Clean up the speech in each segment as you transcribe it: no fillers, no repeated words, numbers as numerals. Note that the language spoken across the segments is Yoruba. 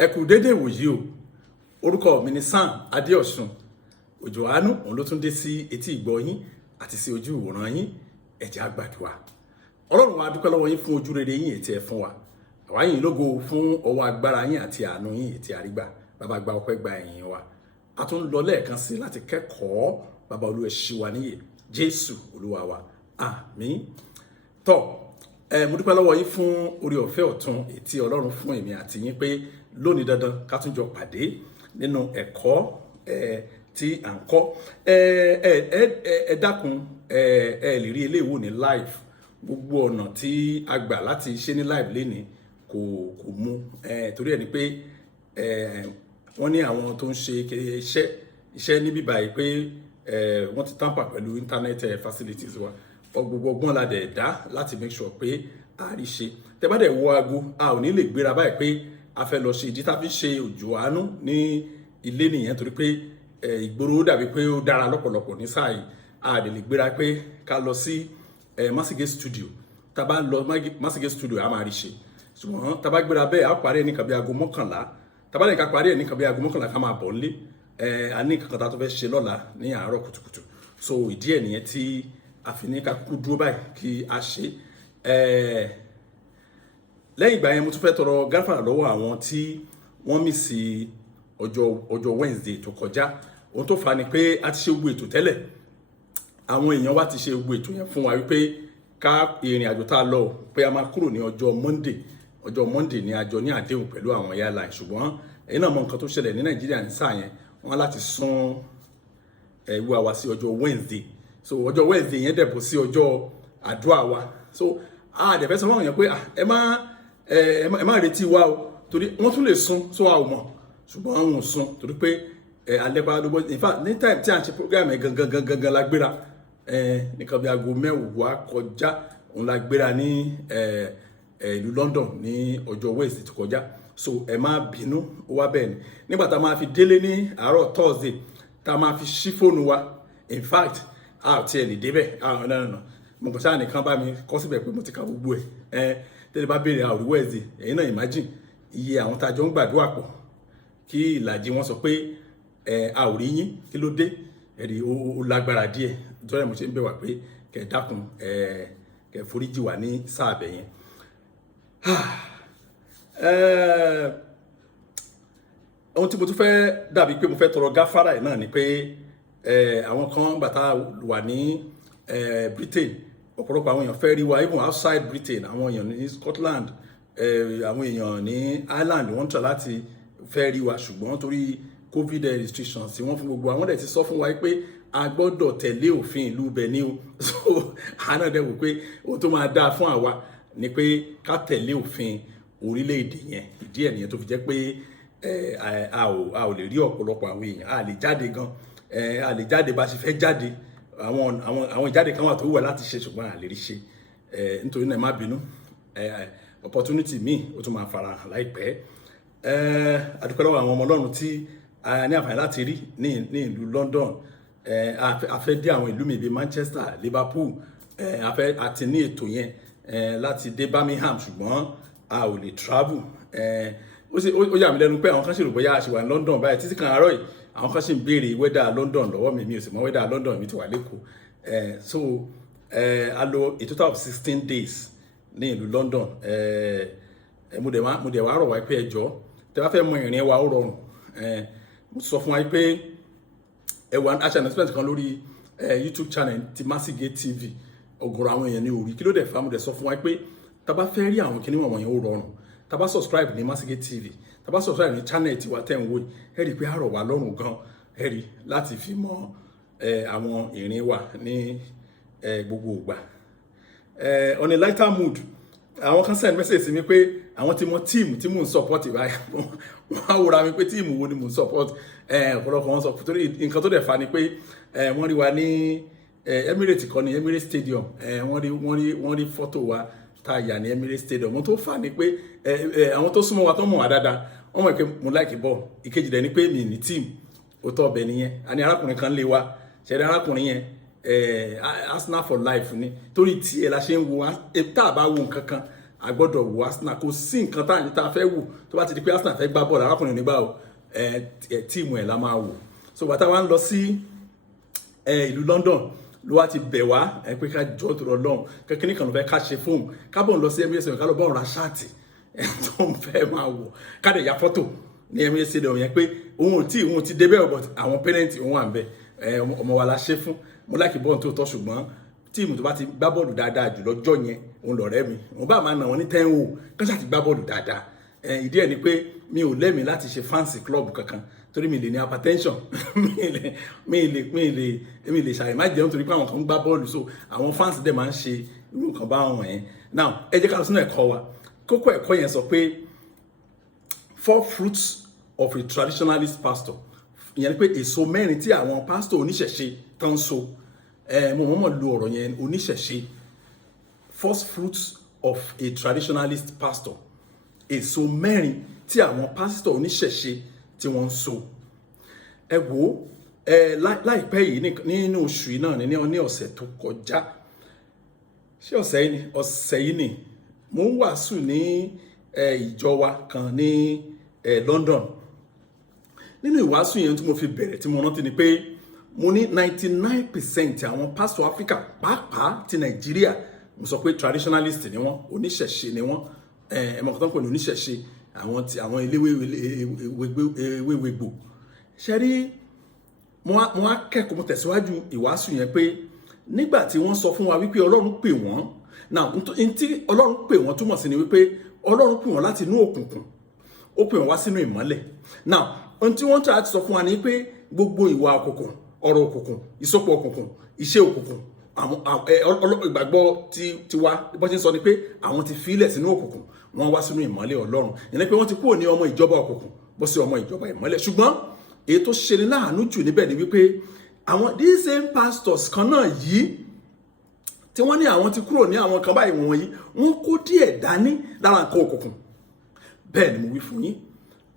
ẹ kú dédé wòyí o orúkọ mi ni Sam Adéọ̀sùn òjò àánú òun ló tún dé sí etí ìgbọ́ yín àti sí ojú ìwòran yín ẹ jẹ́ á gbàdúrà. Ọlọ́run wa dúpẹ́ lọ́wọ́ yín fún ojú rere yín ètí ẹ fún wa àwa yìn lógo fún ọwọ́ agbára yín àti àánú yín ètí àrígbà bàbá gba ọpẹ́ gba ẹ̀yìn wa a tún lọ lẹ́ẹ̀kan sí láti kẹ́kọ̀ọ́ bàbá Olúwa ṣí wa níyè Jésù Olúwa wa àmín. Mo dúpẹ́ lọ́wọ́ yín fún orí ọ̀fẹ́ ọ̀tun ètí Ọlọ́run fún èmi àti yín pé lónìí dandan ká tún jọ pàdé nínú ẹ̀kọ́ tí à ń kọ́. Ẹ dákun ẹ lè rí eléyìí wò ní live gbogbo ọ̀nà tí a gbà láti ṣe ní live lénìí kò mú torí ẹ̀ ni pé wọ́n ní àwọn tó ń ṣe iṣẹ́ níbí báyìí pé wọ́n ti tamper pẹ̀lú internet facilities wa gbogbo ọgbọ́n la dẹ̀ dá láti make sure pé a rí ṣe tẹ́ bá dẹ̀ wo aago a ò ní lè gbéra báyìí pé a fẹ́ lọ ṣe ìdí tá a fi ṣe òjò àánú ní ilé nìyẹn torí pé ìgboro dàbí pé ó dára lọ́pọ̀lọpọ̀ ní sáà yìí a dẹ̀ lè gbéra pé ká lọ sí Masige studio tá a bá lọ Masige studio a máa rí ṣe ṣùgbọ́n tá a bá gbéra bẹ́ẹ̀ a parí ẹ̀ ní nǹkan bí aago mọ́kànlá tá a bá lè ká parí ẹ̀ ní nǹkan bí aago mọ́kànlá ká máa bọ̀ nílé a ní nǹkan kan tá a tó fẹ́ ṣe lọ́la ní àárọ̀ kùtùkùtù so ìdí ẹ̀ nìyẹn tí a fi ní ká kúkú dúró báyìí kí a ṣe lẹ́yìn ìgbà yẹn mo tún fẹ́ tọrọ gáfárà lọ́wọ́ àwọn tí wọ́n mí sí ọjọ́ Wednesday tó kọjá ohun tó fà ni pé a ti ṣe gbogbo ètò tẹ́lẹ̀ àwọn èèyàn wa ti ṣe gbogbo ètò yẹn fún wa wípé ká ìrìn àjò tá a lọ pé a máa kúrò ní ọjọ́ Monday ní àjọ ní àdéhùn pẹ̀lú àwọn airline ṣùgbọ́n ẹ̀yin náà mọ nǹkan tó ṣẹlẹ̀ ní Nàìjíríà ní sáà yẹn wọ́n láti sún ìwà wa sí ọjọ́ Wednesday so ọjọ́ Wednesday yẹn dẹ̀ bọ́ sí ọjọ́ àdúrà wa so a dẹ̀ fẹ́ sọ fún àwọn èèyàn pé ẹ má retí wa o torí wọ́n tún lè sún so a ò mọ̀ ṣùgbọ́n àwọn ò sún torí pé alẹ́ bá dúró in fact ní time tí à ń ṣe program ẹ̀ gangan la gbéra nìkan bí aago mẹ́wàá kọjá òun la gbéra ní ìlú London ní ọjọ́ Wednesday tó kọjá so ẹ má bínú ó wá bẹ́ẹ̀ ni nígbà tá a máa fi délé ní àárọ̀ Thursday tá a máa fi ṣí fóònù wa in fact a ò tiẹ̀ lè débẹ̀ no mo kàn ṣáà nìkan bá mi kọ́ síbẹ̀ pé mo ti ka gbogbo ẹ̀ tẹ́lẹ̀ bá béèrè àwòrán Wednesday ẹ̀yin náà imagine iye àwọn tá a jọ ń gbàdúrà pọ̀ kí ìlàjì wọn sọ pé a ò rí yín kí ló dé ẹ̀rí ó lágbára díẹ̀ nítorí mo ṣe ń bẹ̀ wá pé kẹ̀ dákun kẹ̀ foríjì wá ní sáà bẹ̀ yẹn. ohun tí mo tún fẹ́ dàbí pé mo fẹ́ tọrọ gáfárà ẹ̀ náà ni pé àwọn kan bàtà wà ní Britain ọ̀pọ̀lọpọ̀ àwọn èèyàn fẹ́ rí wa even outside Britain àwọn èèyàn ní Scotland àwọn èèyàn ní Ireland wọ́n try láti fẹ́ rí wa ṣùgbọ́n torí COVID restrictions tí wọ́n fún gbogbo àwọn dẹ̀ ti sọ fún wa pé a gbọ́dọ̀ tẹ̀lé òfin ìlú Benin o so àná dẹ̀ wò pé ohun tó máa dáa fún àwa ni pé ká tẹ̀lé òfin orílẹ̀-èdè yẹn ìdí ẹ̀ nìyẹn tó fi jẹ́ pé a ò lè rí ọ̀pọ̀lọpọ̀ àwọn èèyàn a lè jáde gan a lè jáde bá a ṣe fẹ́ jáde àwọn ìjáde kan wà tó wà láti ṣe ṣùgbọ́n a lè rí ṣe nítorí náà ẹ má bínú opportunity míì ó tún máa fara hàn láìpẹ́ adúpẹ́ lọ́wọ́ àwọn ọmọ Ọlọ́run tí a ní àǹfààní láti rí ní ìlú London a fẹ́ dé àwọn ìlú mi bíi Manchester Liverpool àti ní ètò yẹn láti dé Birmingham ṣùgbọ́n a ò lè travel ó yà mí lẹ́nu pé àwọn kan ṣe rò bóyá a ṣe wà ní London báyìí títí kan àárọ̀ yìí àwọn kan ṣì ń béèrè wẹ́dà London lọ́wọ́ mi ò sì mọ̀ wẹ́dà London mi ti wà lẹ́kọ̀ọ́ so a lò a total of 16 days ní ìlú London mo dẹ̀ wá rọ̀ wá pé ẹjọ́ tẹ́ bá fẹ́ mọ ìrìn wa ó rọrùn mo sọ fún wa pé ẹwà announcement kan lórí YouTube channel ti Masige TV ọ̀gọ̀rọ̀ àwọn èèyàn ní orí kí ló dẹ̀ fà mo dẹ̀ sọ fún wa pé tá bá fẹ́ rí àwọn kinní wọ̀nyẹn ó rọrùn tá bá subscribe ní Masige TV tá bá subscribe ní channel tiwa tẹ́ ń wò ẹ rí i pé a rọ̀ wá lọ́rùn gan ẹ rí láti fi mọ àwọn ìrìn wa ní gbogbo ìgbà on a lighter mood àwọn kan send message sí mi pé àwọn tí mo team tí mò ń support báyìí wọ́n á wòra mi pé team wo ni mò ń support ọ̀pọ̀lọpọ̀ wọn sọ torí nǹkan tó dẹ̀ fa ni pé wọ́n rí wa ní Emirates kan ní Emirates Stadium wọ́n rí fọ́tò wa tá a yà ní Emirates Stadium wọ́n tó fà ní pé àwọn tó súnmọ́ wa tó mọ̀ wá dáadáa wọ́n mọ̀ pé mo like ball ìkejì dẹ̀ ni pé mi ní team ó tọ́ ọbẹ̀ nìyẹn a ní arákùnrin kan lé wa ṣẹ̀dá arákùnrin yẹn Arsenal for life ni torí tiẹ̀ la ṣe ń wo tá a bá wo nǹkan kan a gbọ́dọ̀ wo Arsenal. Kò sí nǹkan tá a fẹ́ wò tó bá ti di pé Arsenal fẹ́ gbá bọ́ọ̀lù arákùnrin nígbà o tíìmù ẹ̀ la máa wò. So bàtà wa ń lọ sí ìlú London ló wá ti bẹ̀ wá pé ká jọ́ tó lọ lọ́hùn kékeré kan ló fẹ́ ká ṣe fóun ká bọ̀ ń lọ sí Emirates ká lọ bọ́ọ̀rùn ra ṣáàtì tó ń fẹ́ máa wò ká lè ya fọ́tò ní Emirates Stadium yẹn pé òun ti débẹ̀ but àwọn parent òun wà ń bẹ̀ ọmọ wa la ṣe fún mo láìkí bọ́ọ̀lù tó tọ́ ṣùgbọ́n tíìmù tó bá ti gbá bọ́ọ̀lù dáadáa jù lọ́jọ́ yẹn òun lọ̀rẹ́ mi òun bá máa nà wọ́n ní 10 o kán ṣáà ti gbá bọ́ọ̀lù dáadáa ìdí ẹ̀ ni pé mi ò lẹ́mìí láti ṣe fancy club kankan torí mi lè ní hypertension mi lè ṣàì má jẹun torí pé àwọn kan ń gbá bọ́ọ̀lù so àwọn fans dẹ̀ máa ń ṣe irú nǹkan bá wọn yẹn. Now ẹ jẹ́ ká lọ sínú ẹ̀kọ́ wa kókó ẹ̀kọ́ yẹn sọ pé 4 fruits of a traditionalist pastor ìyẹn ni pé èso mẹ́rin tí àwọn pastor oníṣẹ̀ṣe tán so mo mọ̀ lo ọ̀rọ̀ yẹn oníṣẹ̀ṣe first fruits of a traditionalist pastor èso mẹ́rin tí àwọn pastor oníṣẹ̀ṣe tí wọ́n ń so. Ẹ wò láìpẹ́ yìí nínú oṣù yìí náà ní ọ̀sẹ̀ tó kọjá ṣé ọ̀sẹ̀ yìí ni mo ń wàásù ní ìjọ wa kan ní London. Nínú ìwàásù yẹn tí mo fi bẹ̀rẹ̀ tí mo rántí ni pé mo ní 99% àwọn pastor Africa pàápàá ti Nàìjíríà mo sọ pé traditionalist ni wọ́n oníṣẹ̀ṣe ni wọ́n ẹ̀mọ̀kàn tó ń pè ní oníṣẹ̀ṣe àwọn eléwéwégbò ṣe rí mo á kẹ́kọ̀ọ́ mo tẹ̀síwájú ìwàásù yẹn pé nígbà tí wọ́n sọ fún wa wípé Ọlọ́run pè wọ́n now tí Ọlọ́run pè wọ́n túmọ̀ sí ni wípé Ọlọ́run pè wọ́n láti inú òkùnkùn ó pè wọ́n wá sínú ìmọ́lẹ̀. Now ohun tí wọ́n try láti sọ fún wa ni pé gbogbo ìwà òkùnkùn ọ̀rọ̀ òkùnkùn ìsopọ̀ òkùnkùn iṣẹ́ òkùnkùn ìgbàgbọ́ tiwa bó ṣe ń sọ ni pé àwọn ti fi ilẹ̀ sínú òkùnkùn wọ́n wá sínú ìmọ́lẹ̀ Ọlọ́run ìyẹn pé wọ́n ti kúrò ní ọmọ ìjọba òkùnkùn bọ́ sí ọmọ ìjọba ìmọ́lẹ̀. Ṣùgbọ́n èyí tó ṣe ní láàánú jù níbẹ̀ ni wípé àwọn these same pastors kan náà yìí tí wọ́n ní àwọn ti kúrò ní àwọn kan báyìí wọ̀nyí wọ́n kó díẹ̀ dání lára nǹkan òkùnkùn. Bẹ́ẹ̀ ni mo wí fún yín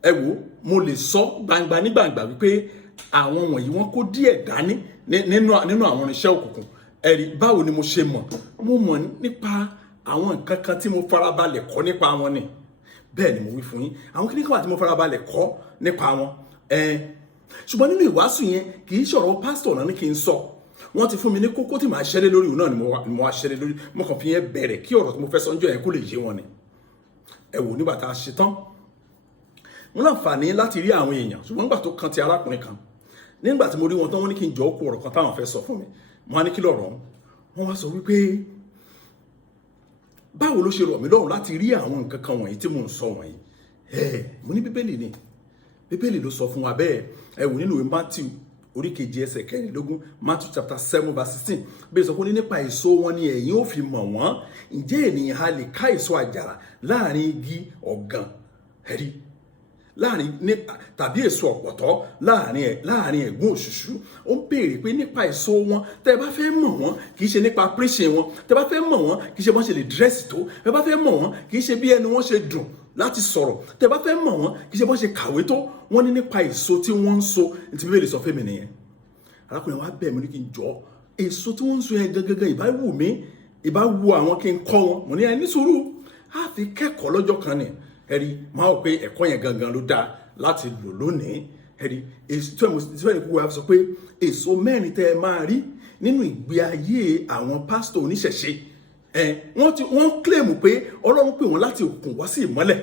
ẹ wò mo lè sọ gbangba ní gbangba wípé àwọn wọ̀nyí wọ́n kó díẹ̀ dání nínú àwọn irinṣẹ́ òkùnkùn. Ẹ̀rí báwo ni mo ṣe mọ̀ mo mọ̀ nípa àwọn nǹkan kan tí mo farabalẹ̀ kọ́ nípa wọn ni. Bẹ́ẹ̀ ni mo wí fún yín àwọn kíní kan wà tí mo farabalẹ̀ kọ́ nípa wọn. Ṣùgbọ́n nínú ìwàásù yẹn kì í ṣọ̀rọ̀ pásítọ̀ náà ní kí n sọ wọ́n ti fún mi ní kókó tí màá ṣẹ́lẹ̀ lórí òun náà ni mo wá ṣẹ́lẹ̀ lórí mo kàn fi yẹn bẹ̀rẹ̀ kí ọ̀rọ̀ tí mo fẹ́ sọ ńjọ́ yẹn kó lè yé wọn ni. Ẹ wò nígbà tá a ṣe tán mo láǹfààní láti rí àwọn èèyàn ṣùgbọ́n nígbà tó kan ti arákùnrin kan nígbà tí mo rí wọn tán wọ́n ní kí n jọ kó ọ̀rọ̀ kan táwọn fẹ́ sọ fún mi mo wá ní kí lọ̀rọ̀ wọn wá sọ wípé báwo ló ṣe rọ̀ mí lọ́rùn láti rí àwọn nǹkan kan wọ̀nyí tí mò ń sọ wọ̀nyí mo ní bíbélì ni bíbélì ló sọ fún wa bẹ́ẹ̀ ẹ wò nínú ìwé Matthew orí kejì ẹsẹ̀ 14 Matthew chapter 7 verse 16 bẹ́ẹ̀ sọ pé nípa èso wọn ni ẹ̀yin ó fi mọ̀ wọ́n ǹjẹ́ ènìyàn a lè ká èso àjàrà láàrin igi ọ̀gàn ẹ̀rí láàrin tàbí èso ọ̀pọ̀tọ́ láàrin ẹ̀gún òṣùṣú. Ó ń béèrè pé nípa èso wọn tẹ́ bá fẹ́ mọ̀ wọ́n kì í ṣe nípa preaching wọn tẹ́ bá fẹ́ mọ̀ wọ́n kì í ṣe bọ́n ṣe lè dírẹ́sì tó tẹ́ bá fẹ́ mọ̀ wọ́n kì í ṣe bí ẹnu wọn ṣe dùn láti sọ̀rọ̀ tẹ́ bá fẹ́ mọ̀ wọ́n kì í ṣe bọ́n ṣe kàwé tó wọ́n ní nípa èso tí wọ́n ń so tí Bíbélì sọ fún mi nìyẹn. Arákùnrin wa bẹ̀ mí ní kí n jọ èso tí wọ́n ń so yẹn gangan ìbá wù mí ìbá wù àwọn kí n kọ́ wọn mo ní ẹni sùúrù á fi kẹ́kọ̀ọ́ lọ́jọ́ kan ni ẹ̀rí máa wò pé ẹ̀kọ́ yẹn gangan ló dáa láti lò lónìí. Ẹ̀rí èso tí wọ́n ní kúkú wa sọ pé èso mẹ́rin tẹ́ ẹ máa rí nínú ìgbé ayé àwọn pásítọ̀ oníṣẹ̀ṣe wọ́n kílèmù pé Ọlọ́run pè wọ́n láti òkùnkùn wá sí ìmọ́lẹ̀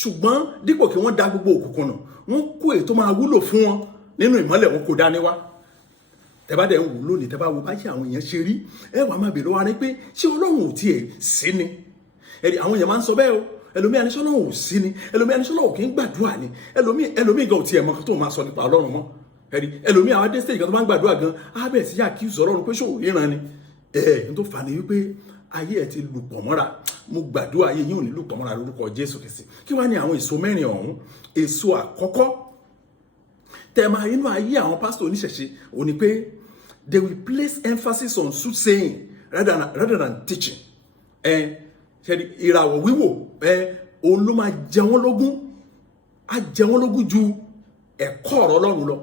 ṣùgbọ́n dípò kí wọ́n dá gbogbo òkùnkùn nù wọ́n kó èyí tó máa wúlò fún wọn nínú ìmọ́lẹ̀ wọn kò dání wá. Tẹ́bá dẹ̀ ń wò lónìí tẹ́bá wo báyìí àwọn èèyàn ṣe rí ẹ wàá máa bèèrè wá ní pé ṣé Ọlọ́run ò tiẹ̀ sí ni. Ẹ̀rí àwọn èèyàn máa ń sọ bẹ́ẹ̀ o ẹlòmí àníṣọ́ Ọlọ́run ò sí ni ẹlòmí àníṣọ́ Ọlọ́run kì í gbàdúrà ni ẹlòmí gan ò tiẹ̀ mọ̀ tó máa sọ nípa Ọlọ́run mọ́. Ẹ̀rí ẹlòmí àwọn adé stage kan tó máa ń gbàdúrà gan á bẹ̀rẹ̀ sí accuse Ọlọ́run pé ṣòwò ríran ni n tó fà ní wípé ayé ẹ̀ ti lùpọ̀ mọ́ra mo gbàdúrà ayé yìí ò ní lùpọ̀ mọ́ra lórúkọ Jésù Kristi. Kí wá ní àwọn èso mẹ́rin ọ̀hún? Èso àkọ́kọ́ tẹ́ máa inú ayé àwọn pásítọ̀ oníṣẹ̀ṣe ò ní pé they will place emphasis on soothsaying rather than teaching. Ṣẹ́ni ìràwọ̀ wíwò òun ló máa jẹ wọ́n lógún á jẹ wọ́n lógún ju ẹ̀kọ́ ọ̀rọ̀ Ọlọ́run lọ.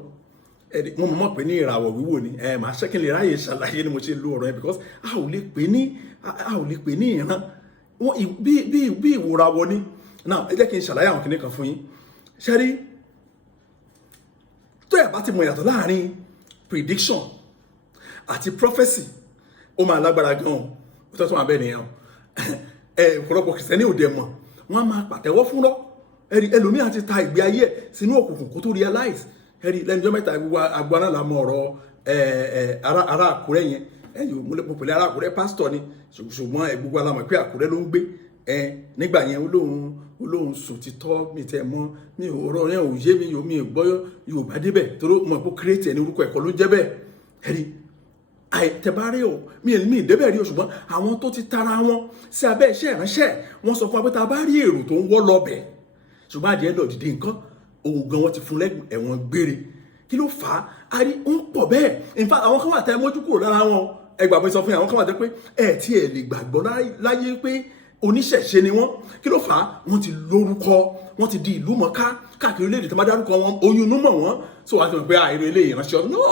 Mo mọ̀ pé ní ìràwọ̀ wíwò ni màá ṣẹ́kìn lè ráyè ṣàlàyé ni mo ṣe lo ọ̀rọ̀ yẹn because a ò lè pè ní ìran bí ìwòràwọ̀ ni. Now ẹ jẹ́ kí n ṣàlàyé àwọn kìnìún kan fún yín. Ṣé rí tó ẹ̀ bá ti mọ̀ yàtọ̀ láàrin prediction àti prophecy ó máa lágbára gan-an ó tọ́ tó máa bẹ́ẹ̀ nìyẹn ọ̀pọ̀lọpọ̀ kìrìsìtẹ́nì òde mọ̀ wọ́n á máa pàtẹ́wọ́ fún lọ ẹlòmíà ti ta ìgbé ayé sínú òkùnkùn kó tó realize lẹ́nujọ́ mẹ́ta gbogbo agbára la mọ ọ̀rọ̀ ará Àkúrẹ́ yẹn mo pèlè ará Àkúrẹ́ pásítọ̀ ni ṣùgbọ́n gbogbo alamọ̀ pé Àkúrẹ́ ló ń gbé nígbà yẹn olóhùn sùn ti tọ́ mi tẹ́ mọ́ mi ọ̀rọ̀ yẹn ò yé mi ò gbọ́ Yorùbá débẹ̀ torí mo kó kírètì ẹni orúkọ ẹ̀kọ́ ló ń jẹ́ bẹ́ẹ̀ tẹ̀bárí o mi ìdébẹ̀ rí o ṣùgbọ́n àwọn tó ti tara wọn sí abẹ́ iṣẹ́ ìránṣẹ́ wọn sọ fún wa pé tá a bá rí èrò tó ń wọ́ lọ́bẹ̀ ṣùgbọ́n adìẹ lọ dìde nǹkan òun gan wọn ti fún ẹ̀wọ̀n gbére kí ló fà á a rí ń pọ̀ bẹ́ẹ̀ in fact àwọn kan wà tẹ́ mójú kúrò lára wọn ẹgbàá mi sọ fún yà àwọn kan wà tẹ́ pé tí ẹ lè gbàgbọ́ láyé pé oníṣẹ̀ṣe ni wọ́n kí ló fà á wọ́n ti lórúkọ wọ́n ti di ìlú mọ̀ká káàkiri orílẹ̀-èdè tó máa dárúkọ wọn oyún inú mọ̀ wọ́n tó wàá ti mọ̀ pé àìrè ilé ìránṣẹ́ ọdún no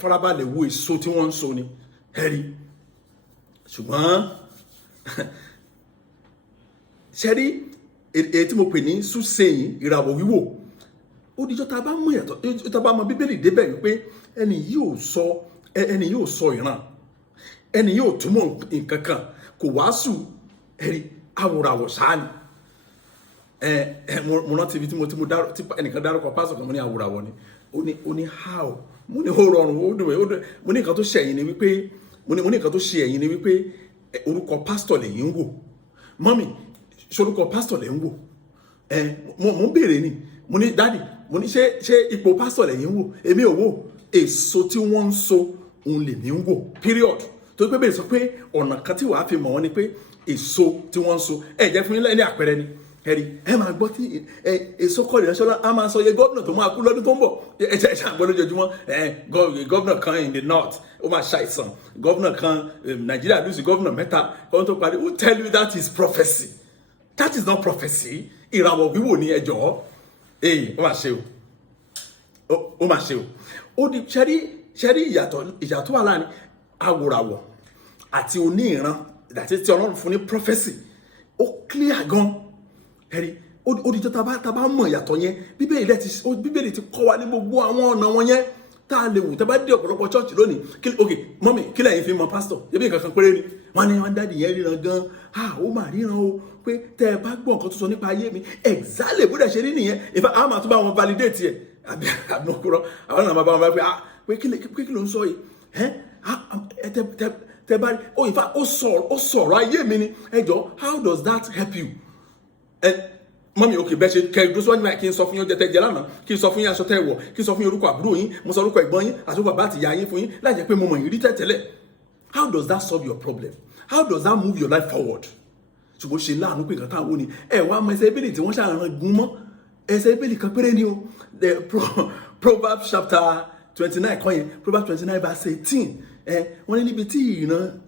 farabalẹ̀ wo èso tí wọ́n ń so ni ẹ̀rí ṣùgbọ́n ṣẹ́rí èyí tí mo pè ní súnsẹ̀yìn ìràwọ̀ wíwò ó díjọ́ tá a bá mú yàtọ̀ tá a bá mọ Bíbélì débẹ̀ wípé ẹni yóò sọ ìran ẹni yóò túmọ̀ nǹkan kan kò wàásù ẹ̀rí awòràwọ̀ sáà ni mo rántí ibi tí ẹnìkan dárúkọ pásọ̀ kan mo ní awòràwọ̀ ni ó ní how mo ní ó rọrùn ó dùn mo ní nǹkan tó ṣe ẹ̀yìn ni wípé mo ní nǹkan tó ṣe ẹ̀yìn ni wípé orúkọ pásítọ̀ lẹ́yìn ń wò mọ́mì ṣorúkọ pásítọ̀ lẹ́yìn ń wò mo ń béèrè ni mo ní dádì mo ní ṣé ipò pásítọ̀ lẹ́yìn ń wò èmi ò wò èso tí wọ́n ń so òun lèmi ń wò period tó pé bẹ́ẹ̀ sọ pé ọ̀nà kan tí wàá fi mọ̀ wọ́n ni pé èso tí wọ́n ń so jẹ́ fún yín lẹ́ni àpẹẹrẹ ni ẹ̀rí máa gbọ́ tí èso kọ́ ìrẹsọ́lá a máa sọ iye gómìnà tó máa kú lọ́dún tó ń bọ̀ ṣàgbọ́n lójoojúmọ́ gómìnà kan in the north ó máa ṣàìsàn gómìnà kan Nàìjíríà lùsì gómìnà mẹ́ta ọdún tó parí who tell you that is prophecy that is not prophecy ìràwọ̀ wíwò ní ẹjọ́ ó máa ṣe o ó di ṣẹ́rí ìyàtọ̀ wà láàrin awòràwọ̀ àti oníìran àti tí Ọlọ́run fún ní prophecy ó clear gan ẹ̀rí ó di jọ́ tá a bá mọ̀ ìyàtọ̀ yẹn Bíbélì ti kọ́ wa ní gbogbo àwọn ọ̀nà wọn yẹn tá a lè wù tá a bá dé ọ̀pọ̀lọpọ̀ chọ́ọ̀chì lónìí ok mọ́mì kí lẹ́yìn fi mọ pásítọ̀ yẹ́bí nǹkan kan péré ni wọ́n ní wọ́n dáàdì yẹn ríran gan ó mà ríran o pé tẹ́ ẹ bá gbọ́ nǹkan tó sọ nípa ayé mi exactly bó dẹ̀ ṣe rí nìyẹn ìfẹ́ àwọn máa tún bá wọn validate ẹ̀ àbí ọkùnrin àwọn náà máa bá wọn bá pé kí ló ń sọ yìí tẹ bá rí in fact ó sọ̀rọ̀ ayé mi ni ẹ jọ how does that help you mọ́mí òkè bẹ́ẹ̀ ṣe kẹrìndó síwájú báyìí kí n sọ fún yín oúnjẹ tẹ́ jẹ lánàá kí n sọ fún yín aṣọ tẹ́ wọ̀ kí n sọ fún yín orúkọ àbúrò yín mo sọ orúkọ ẹ̀gbọ́n yín àti bàbá àti ìyá yín fún yín láì jẹ́ pé mo mọ̀ yín rí tẹ́tẹ́lẹ̀ how does that solve your problem how does that move your life forward ṣùgbọ́n ṣe láàánú pé nǹkan táwọn ò ní wá mọ ẹsẹ̀ Bíbélì tí wọ́n ṣàrán gun mọ́ ẹsẹ̀ Bíbélì kan péré ni o Proverbs chapter 29 kan yẹn Proverbs 29 verse 18 wọ́n ní níbi tí ìran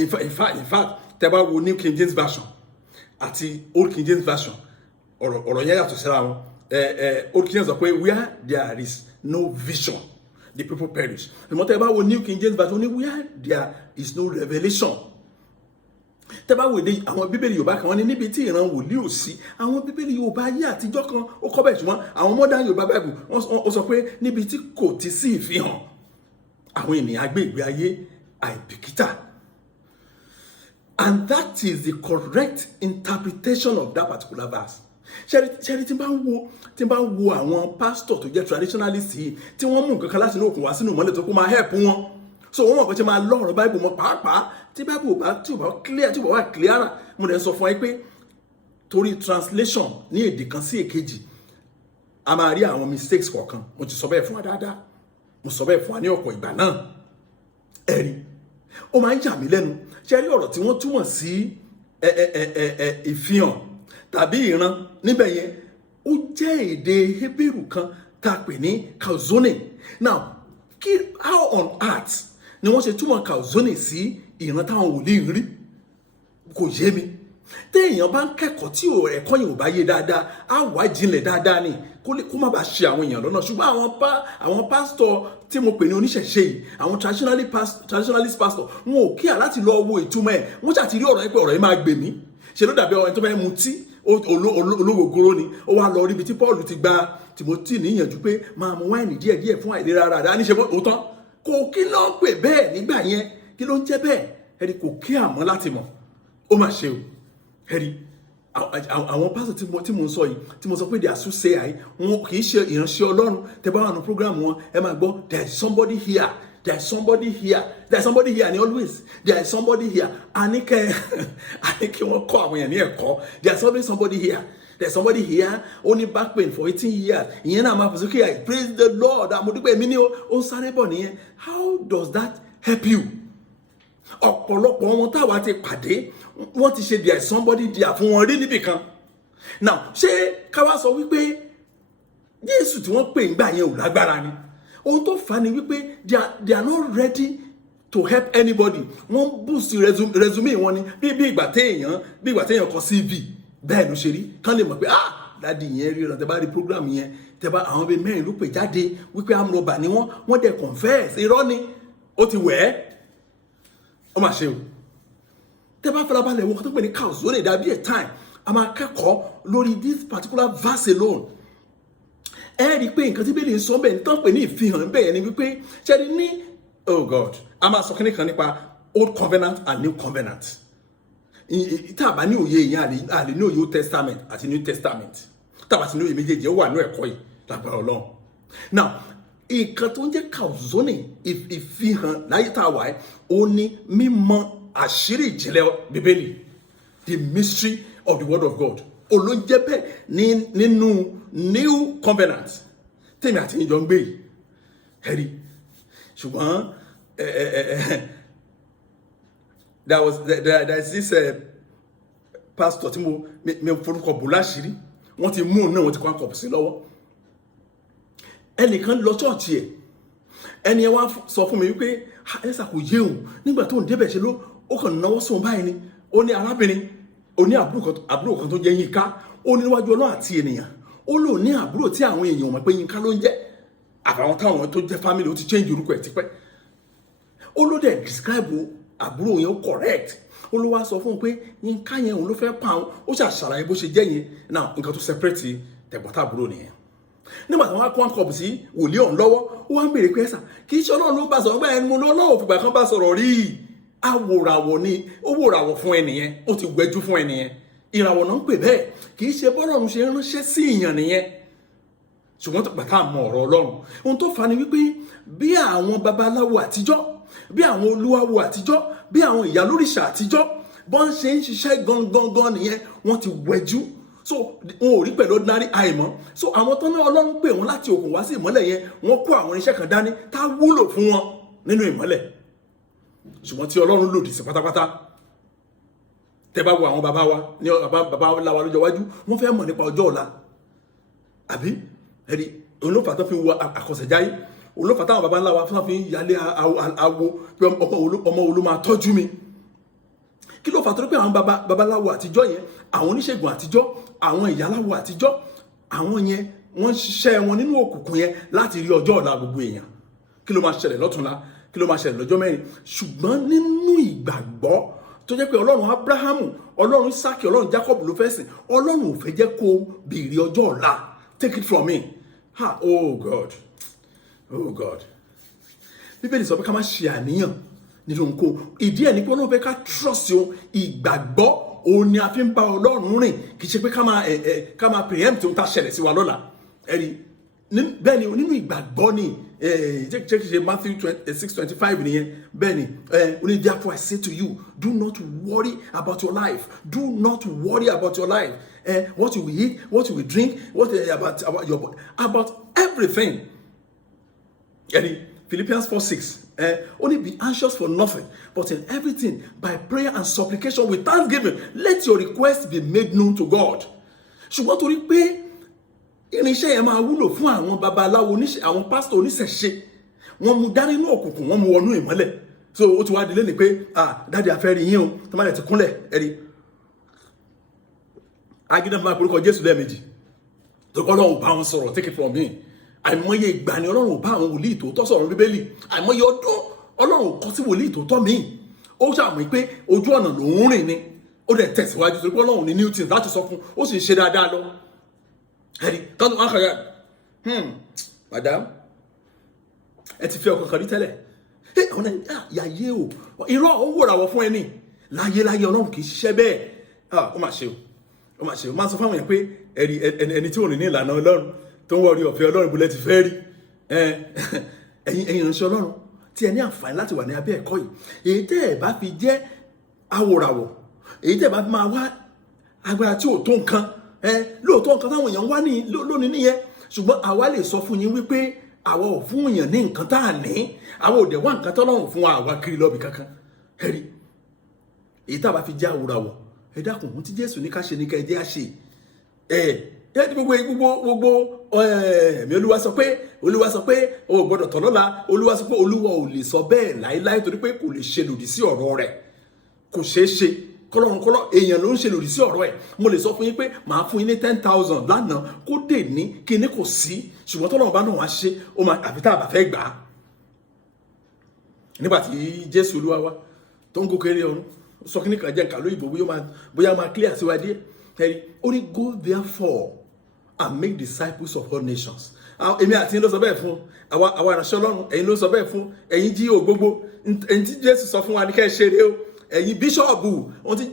in fact tẹ́ bá wo New King James Version àti Old King James Version ọ̀rọ̀ yẹn yàtọ̀ síra wọn Old King James sọ pé where there is no vision the people perish ìmọ̀ tẹ́ bá wo New King James Version ní where there is no revelation tẹ́ bá wo èdè àwọn Bíbélì Yorùbá kan wọ́n ní níbi tí ìran wòlíì ò sí àwọn Bíbélì Yorùbá ayé àtijọ́ kan ó kọ́ bẹ́ẹ̀ ṣùgbọ́n àwọn modern Yorùbá Bible wọ́n sọ pé níbi tí kò ti sí ìfihàn àwọn ènìyàn agbé ìgbé ayé àìbìkítà. And that is the correct interpretation of that particular verse. Ṣẹ́rí tí bá ń wo àwọn pastor tó jẹ́ traditionalist yìí tí wọ́n mú nǹkan kan láti inú òkun wá sínú ìmọ́lẹ̀ tó kó máa help wọn. So wọ́n mọ̀ pé ṣe máa lọ́rọ̀ Bible mọ́ pàápàá tí Bible tí ò bá clear tí ò bá wà clear mo dẹ̀ sọ fún ẹ pé torí translation ní èdè kan sí èkejì a máa rí àwọn mistakes kọ̀ọ̀kan mo ti sọ bẹ́ẹ̀ fún wa dáadáa mo sọ bẹ́ẹ̀ fún wa ní ọ̀pọ̀ ìgbà náà ẹ̀rí ó máa ń yà mí lẹ́nu ṣe rí ọ̀rọ̀ tí wọ́n túmọ̀ sí ìfihàn tàbí ìran níbẹ̀ yẹn ó jẹ́ èdè Hébérù kan tá a pè ní calzone. Now how on earth ni wọ́n ṣe túmọ̀ calzone sí ìran táwọn wòlíì rí kò yé mi téèyàn bá ń kẹ́kọ̀ọ́ tí ẹ̀kọ́ yìí ò bá yé dáadáa á wá jinlẹ̀ dáadáa ni kó má bàa ṣe àwọn èèyàn lọ́nà. ṣùgbọ́n àwọn pásítọ̀ tí mo pè ní oníṣẹ̀ṣe yìí, àwọn traditionalist pastor, wọn ò kíyà láti lọ wo ìtumọ̀ ẹ̀. wọ́n ṣàti rí ọ̀rọ̀ yẹn pé ọ̀rọ̀ yẹn máa gbè mí. ṣe ló dàbí ẹni tó fẹ́ mutí olówogoro ni ó wá lọ rí ibi tí Paul ti gba Timothy níyànjú pé máa mu wáìnì díẹ̀díẹ̀ fún àìlera ara rẹ̀. á ní ṣe òótọ́ kò kí ló ń pè bẹ́ẹ̀ nígbà yẹn, kí ló ń jẹ́ bẹ́ẹ̀, ẹni kò kí àmọ́ láti mọ̀. ó mà ṣe o ẹ̀rí àwọn pásítọ̀ tí mo ń sọ yìí, tí mo sọ pé they are soothsayers, wọn kì í ṣe ìránṣẹ́ Ọlọ́run. tẹ́ bá wà ní program wọn ẹ máa gbọ́ there is somebody here, there is somebody here, there is somebody here, and always there is somebody here. àní kí wọ́n kọ́ àwọn èèyàn ní ẹ̀kọ́. there is always somebody here, there is somebody here, only back pain for 18 years. ìyẹn náà máa fòsókè I praise the Lord, àmọ̀dúpẹ́ mi ní ó ń sáré bọ̀ nìyẹn. how does that help you? ọ̀pọ̀lọpọ̀ wọn táwa ti pàdé wọ́n ti ṣe there is somebody there fún wọn rí níbì kan. now ṣé káwá sọ wípé Jésù tí wọ́n pè ń gbà yẹn ò lágbára ni? ohun tó fà á ni wípé they are not ready to help anybody. wọ́n boost resume wọn ni bí ìgbà téèyàn kọ CV bẹ́ẹ̀ ló ṣe rí kán lè mọ̀ pé dáàdi yẹn ríran. tẹ́ bá rí program yẹn tẹ́ bá àwọn bíi mẹ́rin ló pè jáde wípé amúrọ̀bà ni wọ́n dẹ̀ confess irọ́ ni ó ti wẹ̀ ẹ́. ó mà ṣe o. tẹ́ bá farabalẹ̀ wọ́n tó pè ní calzone dàbí a time a máa kẹ́kọ̀ọ́ lórí this particular verse alone. ẹ rí i pé nǹkan tí bẹ́ẹ̀ ni sọ bẹ́ẹ̀ ní tán pè ní ìfihàn bẹ́ẹ̀ ni wípé ṣẹ́ni ní oh God a máa sọ kíní kan nípa old covenant and new covenant. tá a bá ní òye yẹn a lè ní òye old testament àti new testament. tá a bá ti ní òye méjèèjì ó wà ní ẹ̀kọ́ yìí lágbára Ọlọ́run. now nǹkan tó ń jẹ́ calzone ìfihàn láyé tá a wà ẹ́ ó ní mímọ̀ àṣírí ìjìnlẹ̀ Bíbélì, the mystery of the word of God. olóúnjẹ bẹ́ẹ̀ nínú new covenant tèmi àti ìjọ ń gbé yìí ẹ̀rí. ṣùgbọ́n there is this pastor tí mo forúkọ bò láṣìírí, wọ́n ti mú un náà wọ́n ti kọ́ àkọ́bù sí lọ́wọ́. ẹnìkan lọ ṣọ́ọ̀ṣì ẹ̀, ẹni ẹ wá sọ fún mi wípé ẹ̀sà kò yé òun nígbà tó ń débẹ̀ ṣe ló ó kàn náwó sóun báyìí ni. ó ní arábìnrin, ó ní àbúrò kan tó jẹ́ Yínká, ó ní níwájú Ọlọ́run àti ènìyàn, ó lò ní àbúrò tí àwọn èèyàn mọ̀ pé Yínká ló ń jẹ́, àbàwọn táwọn tó jẹ́ family ó ti change orúkọ ẹ̀ tipẹ́. ó ló dẹ̀ describe àbúrò yẹn ó correct. ó ló wá sọ fún un pé Yínká yẹn òun ló fẹ́ pa òun, ó ṣàṣàlàyé bó ṣe jẹ́ yẹn. now nǹkan tó separate tẹ̀gbọ́ntàbúrò nìyẹn. nígbà tí wọ́n á kó àkọ́bù sí wòlíì ọ̀hún lọ́wọ́, ó wá ń béèrè pé ẹ̀sà kì í ṣe Ọlọ́run ló bá sọ̀rọ̀ gbà ẹni mo lọ́wọ́ òfìgbà kan bá sọ̀rọ̀ rí. àwòràwọ̀ ni ó wòràwọ̀ fún ẹnìyẹn, ó ti gbẹ́jú fún ẹnìyẹn. ìràwọ̀ náà ń pè bẹ́ẹ̀, kì í ṣe bọ́lọ́run ṣe ránṣẹ́ sí ìyàn nìyẹn. ṣùgbọ́n bàtà mọ ọ̀rọ̀ Ọlọ́run, ohun tó fà ni wípé bí àwọn babaláwo àtijọ́, bí àwọn olúwawo àtijọ́, bí àwọn ìyálórìṣà àtijọ́ bọ́n ṣe ń ṣiṣẹ́ gangan nìyẹn, wọ́n ti wẹ̀jú. so wọn ò rí pẹ̀lú ordinary eye mọ́. so àwọn tó ní Ọlọ́run pè wọ́n láti òkun wá sí ìmọ́lẹ̀ yẹn, wọ́n kó àwọn irinṣẹ́ kan dání tá a wúlò fún wọn nínú ìmọ́lẹ̀. ṣùgbọ́n tí Ọlọ́run lòdì sí pátápátá. tẹ́ bá wo àwọn bàbá wa ní bàbá ńlá wa lọ́jọ́ iwájú, wọ́n fẹ́ mọ̀ nípa ọjọ́ ọ̀la. àbí ẹ̀rí olófà tó fi wo àkọsẹ̀jáyé, olófà táwọn bàbá ńlá wa fún fi yálé awo pé ọmọ wo ló máa tọ́jú mi. kí ló fà tó pé àwọn babaláwo àtijọ́ yẹn, àwọn oníṣègùn àtijọ́, àwọn ìyáláwo àtijọ́, àwọn yẹn wọ́n ṣiṣẹ́ wọn nínú òkùnkùn yẹn láti rí ọjọ́ ọ̀la gbogbo èèyàn. kí ló máa ṣẹlẹ̀ lọ́tùnla, kí ló máa ṣẹlẹ̀ lọ́jọ́ mẹ́rin. ṣùgbọ́n nínú ìgbàgbọ́ tó jẹ́ pé Ọlọ́run Abrahamu, Ọlọ́run Isaki, Ọlọ́run Jacob ló fẹ́ sìn, Ọlọ́run ò fẹ́ jẹ́ kó béèrè ọjọ́ ọ̀la. take it from me. oh God, oh God. Bíbélì sọ pé ká má ṣe àníyàn nínú nǹkan. ìdí ẹ̀ ní pé Ọlọ́run fẹ́ ká trust òun. ìgbàgbọ́ òun ni a fi ń bá Ọlọ́run rìn, kì í ṣe pé ká máa preempt ohun tá a ṣẹlẹ̀ sí wa lọ́la. ẹ̀rí bẹ́ẹ̀ ni nínú ìgbàgbọ́ ni ṣe Matthew 6:25 nìyẹn. bẹ́ẹ̀ ni only therefore I say to you, do not worry about your life, do not worry about your life. What you will eat, what you will drink, about your body, about everything. Philippians 4:6. Only be anxious for nothing, but in everything by prayer and supplication with thanksgiving let your requests be made known to God. ṣùgbọ́n torí pé irinṣẹ́ yẹn máa wúlò fún àwọn babaláwo àwọn pásítọ̀ oníṣẹ̀ṣe, wọ́n mú dání inú òkùnkùn, wọ́n mú wọnú ìmọ́lẹ̀. so ó ti wá dilé ni pé dáàdi afẹ́ rí yín o, tó má lè ti kúnlẹ̀ ẹ̀rí agídá máa porúkọ Jésù lẹ́ẹ̀mejì tó kọ́ Ọlọ́run bá wọn sọ̀rọ̀ take it from me. Àìmọye ìgbà ni Ọlọ́run bá àwọn wòlíì tòótọ́ sọ̀rọ̀ Bíbélì, àìmọye ọdún Ọlọ́run kọ sí wòlíì tòótọ́ míì, ó ṣàmì pé ojú ọ̀nà lòún rìn ni, ó dẹ̀ tẹ̀síwájú torí pé Ọlọ́run ní new things láti sọ fún, ó sì ń ṣe dáadáa lọ. Ẹ̀rí tọ́jú wọn kàyà madam ẹ ti fi ọkàn kan rí tẹ́lẹ̀ ọ̀nà yàyé o irọ́ ó wòràwọ̀ fún ẹni láyé Ọlọ́run kì í ṣiṣẹ́ bẹ́ẹ̀. Ó mà ṣe o máa sọ fáwọn yẹn pé ẹni tí ò ní ìlànà Ọlọ́run tó ń wọ orí ọ̀fẹ́ Ọlọ́run bó lẹ́ ti fẹ́ rí ẹ̀yin ìránṣẹ́ Ọlọ́run tí ẹ ní àǹfààní láti wà ní abẹ́ ẹ̀kọ́ yìí, èyí tẹ́ ẹ̀ bá fi jẹ́ awòràwọ̀, èyí tẹ́ ẹ̀ bá fi máa wá agbára tí ò tó nǹkan lóòótọ́ nǹkan táwọn èèyàn wá lónìí nìyẹn, ṣùgbọ́n àwa lè sọ fún yín wípé àwa ò fún èèyàn ní nǹkan tá à ní, àwa ò dẹ̀ wá nǹkan tọ́lọ́run fún àwa kiri lọ́bì kankan. Ẹ̀rí èyí tá a bá fi jẹ́ awòràwọ̀, ẹ dákun ohun tí Jésù ní ká ṣe ní ká ẹ jẹ́ á ṣe. Gbogbo ẹ̀mí Olúwa sọ pé o ò gbọ́dọ̀ tọ̀ lọ́la, Olúwa sọ pé Olúwa ò lè sọ bẹ́ẹ̀ láéláé torí pé kò lè ṣe lòdì sí ọ̀rọ̀ rẹ̀, kò ṣeé ṣe. Kọ́lọ́ èèyàn ló ń ṣe lòdì sí ọ̀rọ̀ ẹ̀. Mo lè sọ fún yín pé màá fún yín ní 10,000 lánàá kó dè ní kí ní kò sí, ṣùgbọ́n tọ́lọ́run bá náà wá ṣe ó máa àfi tá a bá fẹ́ gbà á. Nígbà tí Jésù Olúwa wa tó ń gòkè ọ̀run sọ kí ní kan jẹ́ nǹkan lóyìnbó bóyá máa clear sí wa díẹ̀. Ẹ̀rí ó ní go therefore and make disciples of all nations. Èmi àti yín ló sọ bẹ́ẹ̀ fún àwa ìránṣẹ́ Ọlọ́run, ẹ̀yin ló sọ bẹ́ẹ̀ fún ẹ̀yin jí o gbogbo ẹ̀yin tí Jésù sọ fún wa ní kẹ́ ẹ ṣe rèé o, ẹ̀yin bíṣọ̀bù ohun tí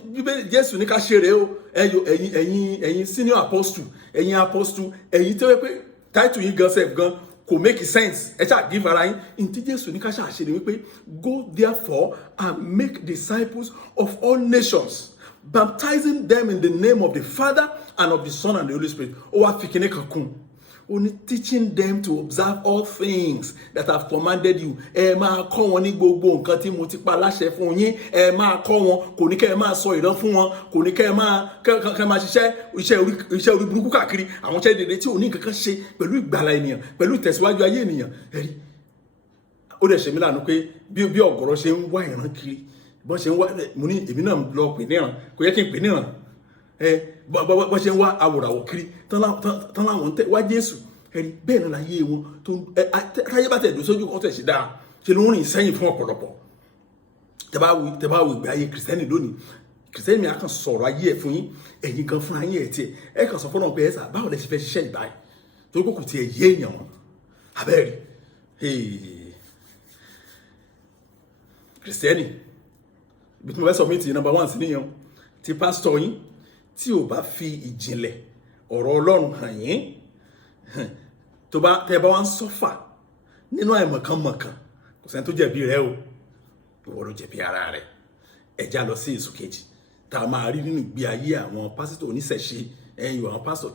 Jésù ní ká ṣe rèé o, ẹ̀yin senior apostle, ẹ̀yin apostle, ẹ̀yin tó yẹ pé title yín gan sef gan kò make sense, ẹ ṣáà give ara yín. Ohun tí Jésù ní ká ṣáà ṣe ni wípé go therefore and make disciples of all nations, baptizing them in the name of the Father and of the Son and the Holy Spirit. Ó wá fi kíní kan kún, ó ní teaching them to observe all things that I have commanded you. Ẹ máa kọ́ wọn ní gbogbo nǹkan tí mo ti pa láṣẹ fún yín, ẹ máa kọ́ wọn, kò ní kẹ́ ẹ máa sọ ìran fún wọn, kò ní kẹ́ ẹ máa ṣiṣẹ́ iṣẹ́ orí burúkú káàkiri, àwọn iṣẹ́ dédé tí ò ní nǹkan kan ṣe pẹ̀lú ìgbàlà ènìyàn, pẹ̀lú ìtẹ̀síwájú ayé ènìyàn. Ẹ̀rí ó dẹ̀ ṣe mí láàánú pé bí ọ̀gọ̀rọ̀ ṣe ń wá ìran kiri, bọ́n ṣe ń wá, mo ní èmi náà lọ pè níran, kò yẹ kí n pè níran, bọ́n ṣe ń wá awòràwọ̀ kiri tán láwọn ń wá Jésù. Ẹ̀rí bẹ́ẹ̀ náà láyé wọn tó táyé bá tẹ̀ dùn sójú kan tẹ̀ sí dáa ṣe ló ń rìn sẹ́yìn fún ọ̀pọ̀lọpọ̀. Tẹ́ bá wo ìgbé ayé kìrìsìtẹ́nì lónìí, kìrìsìtẹ́nì mi á kàn sọ̀rọ̀ ayé ẹ̀ fún yín, ẹ̀yin gan fún ayé ẹ̀ tiẹ̀ ẹ̀ kàn sọ fọ́nà pé ẹ̀sà báwo lẹ ṣe fẹ́ ṣiṣẹ́ ìbáyìí torí pé kò tiẹ̀ yé èèyàn wọn abẹ́rẹ́ kìrìsìtẹ́nì bí mo fẹ́ sọ mí ti number 1 sí níyàn tí pásítọ̀ yín tí ò bá fi ìjìnlẹ̀ ọ̀rọ̀ Ọlọ́run hàn yín tẹ́ bá wá ń sọ́fà nínú àìmọ̀kànmọ̀kàn kò sẹ́ni tó jẹ̀bi rẹ o, ìwọ ló jẹ̀bi ara rẹ. Ẹja lọ sí èso kejì tá a máa rí nínú ìgbé ayé àwọn pásítọ̀ oníṣẹ̀ṣe, ẹ̀yìn àwọn pásítọ̀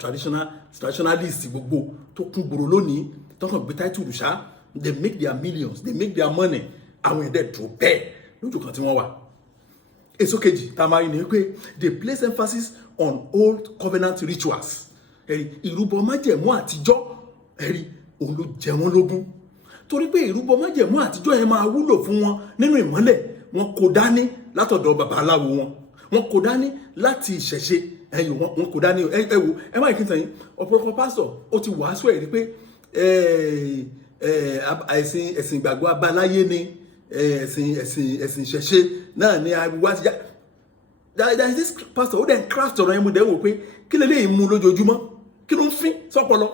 traditionalist gbogbo tó kún gbòòrò lónìí tó kàn gbé táìtùlù ṣá, they make their millions, they make their money, àwọn ẹ̀dẹ̀ dùn bẹ́ẹ̀ lójú kan tí wọ́n wà. Èso kejì tá a máa rí ni wípé they place emphasis on old covenant rituals. Ìrúbọ májẹ̀mú àtijọ́, ẹ̀rí òun ló jẹ wọ́n lógún torí pé ìrúbọ májẹ̀mú àtijọ́ yẹn máa wúlò fún wọn nínú ìmọ́lẹ̀, wọn kò dání látọ̀dọ̀ babaláwo wọn kò dání láti ìṣẹ̀ṣe, wọn kò dání ẹ má ìkíntàn yín. Ọ̀pọ̀lọpọ̀ pásítọ̀ ó ti wàásù ẹ̀ rí pé ẹ̀sìn ìgbàgbọ́ abáláyé ni ẹ̀sìn ìṣẹ̀ṣe náà ni ariwo àtijọ́. There is this pastor ó dẹ̀ ń craft ọ̀rọ̀ yẹn mú dẹ̀ wò pé kí lè lè mú lójoojúmọ́, kí ló ń fín sọ́pọlọ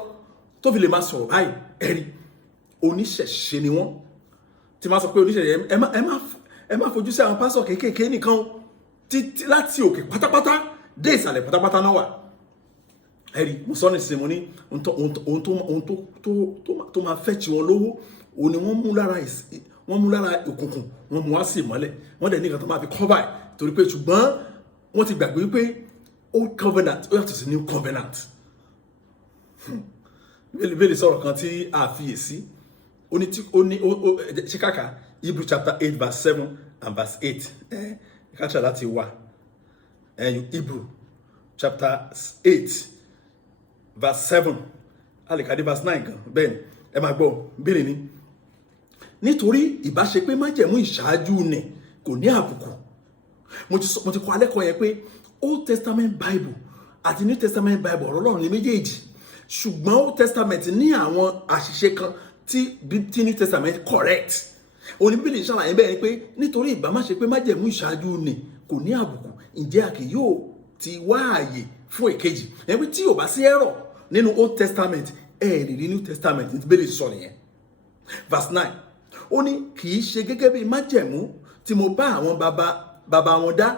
tó fi lè máa sọ̀rọ̀ báyìí. Ẹ̀rí oníṣẹ̀ṣe ni wọ́n. Tí máa sọ pé oníṣẹ̀ṣe ẹ má fojú sí àwọn pásọ̀ kéékèèké nìkan títí láti òkè pátápátá dé ìsàlẹ̀ pátápátá náà wà. Ẹ̀rí mo sọ nísìnyí mo ní ohun tó máa fẹ́ tí wọn lówó òun ni wọ́n mú lára òkùnkùn wọ́n mú wá sí ìmọ́lẹ̀, wọ́n dẹ̀ ní nǹkan tó máa fi cover ẹ̀ torí pé ṣùgbọ́n wọ́n ti gbàgbé wípé old covenant ó yàtọ̀ sí new covenant. Bíbélì sọ̀rọ̀ kan tí a fiyèsí, ó ní ṣe kàkà Hebrew chapter 8 verse 7 and verse 8 kàkà láti wà Hebrew chapter 8 verse 7 alìkàdé verse 9 gan bẹ́ẹ̀ ni ẹ máa gbọ́ bíbélì ni nítorí ìbáṣepé májẹ̀mú ìṣáájú nì kò ní àbùkù. Mo ti kọ́ alẹ́kọ̀ọ́ yẹn pé Old Testament Bible àti New Testament Bible ọ̀rọ̀ Ọlọ́run ní méjèèjì, ṣùgbọ́n Old Testament ní àwọn àṣìṣe kan tí New Testament correct. Òní Bíbélì ṣàlàyé bẹ́ẹ̀ ni pé nítorí ìbá má ṣe pé májẹ̀mú ìṣáájú ni kò ní àbùkù, ǹjẹ́ a kì yóò ti wá ààyè fún èkejì. Ẹni tí ò bá sí error nínú Old Testament lè rí New Testament ní Bíbélì sọ nìyẹn. Verse 9 ó ní kì í ṣe gẹ́gẹ́ bí májẹ̀mú tí mo bá àwọn bàbá wọn dá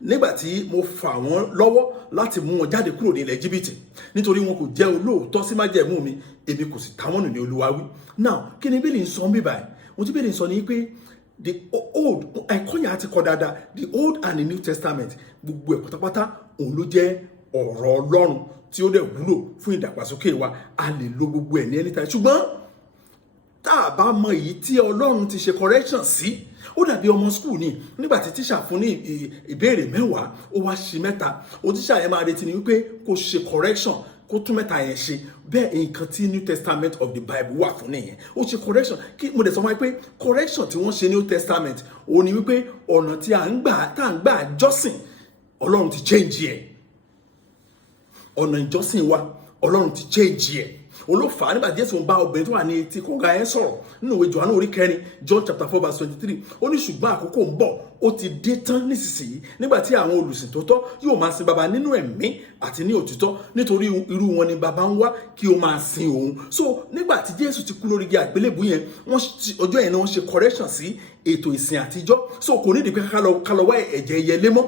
nígbà tí mo fà wọ́n lọ́wọ́ láti mú wọn jáde kúrò ní ilẹ̀ Íjíbítì, nítorí wọn kò jẹ́ olóòótọ́ sí májẹ̀mú mi, èmi kò sì ta wọ́n nù ní Olúwa wí. Now kí ni Bíbélì ń sọ bí báyìí? Ohun tí Bíbélì ń sọ ni pé the old ẹ̀kọ́ yẹn àti kọ́ dáadáa, the Old and the New Testament gbogbo ẹ̀ pátápátá òun ló jẹ́ ọ̀rọ̀ Ọlọ́run tí ó dẹ̀ wúlò fún ìdàgbàsókè wa. A lè lo gbogbo ẹ̀ ní anytime, ṣùgbọ́n tá a bá mọ èyí tí Ọlọ́run ti ṣe correction sí, ó dàbí ọmọ school ni nígbà tí tíṣà fún ní ìbéèrè 10 ó wá ṣe 3, tíṣà yẹn máa retí ni wípé kó ṣe correction, kó tún 3 yẹn ṣe. Bẹ́ẹ̀ nǹkan tí New Testament of the Bible wà fún nìyẹn, ó ṣe correction. Kí mo dẹ̀ sọ wáyé pé correction tí wọ́n ṣe New Testament ó ní wípé ọ̀nà tí à ń gbà jọ́sìn Ọlọ́run ti change ẹ̀, ọ̀nà ìjọ́sìn wa Ọlọ́run ti change ẹ̀. Olófà nígbà Jésù ń bá obìnrin tó wà ní etí kóńgà yẹn sọ̀rọ̀ nínú ìwé Jòhánù orí 4 John chapter 4 verse 23 ó ní ṣùgbọ́n àkókò ń bọ̀, ó ti dé tán nísinsìnyí nígbà tí àwọn olùsìn tó tọ́ yóò máa sin baba nínú ẹ̀mí àti ní òtítọ́, nítorí irú wọn ni baba ń wá kí ó máa sin òun. So nígbà tí Jésù ti kú lórí igi àgbélébù yẹn, ọjọ́ yẹn ni wọ́n ṣe correction sí ètò ìsìn àtijọ́. So kò nídìí pé ká lọ wá ẹ̀jẹ̀ ẹyẹlé mọ́,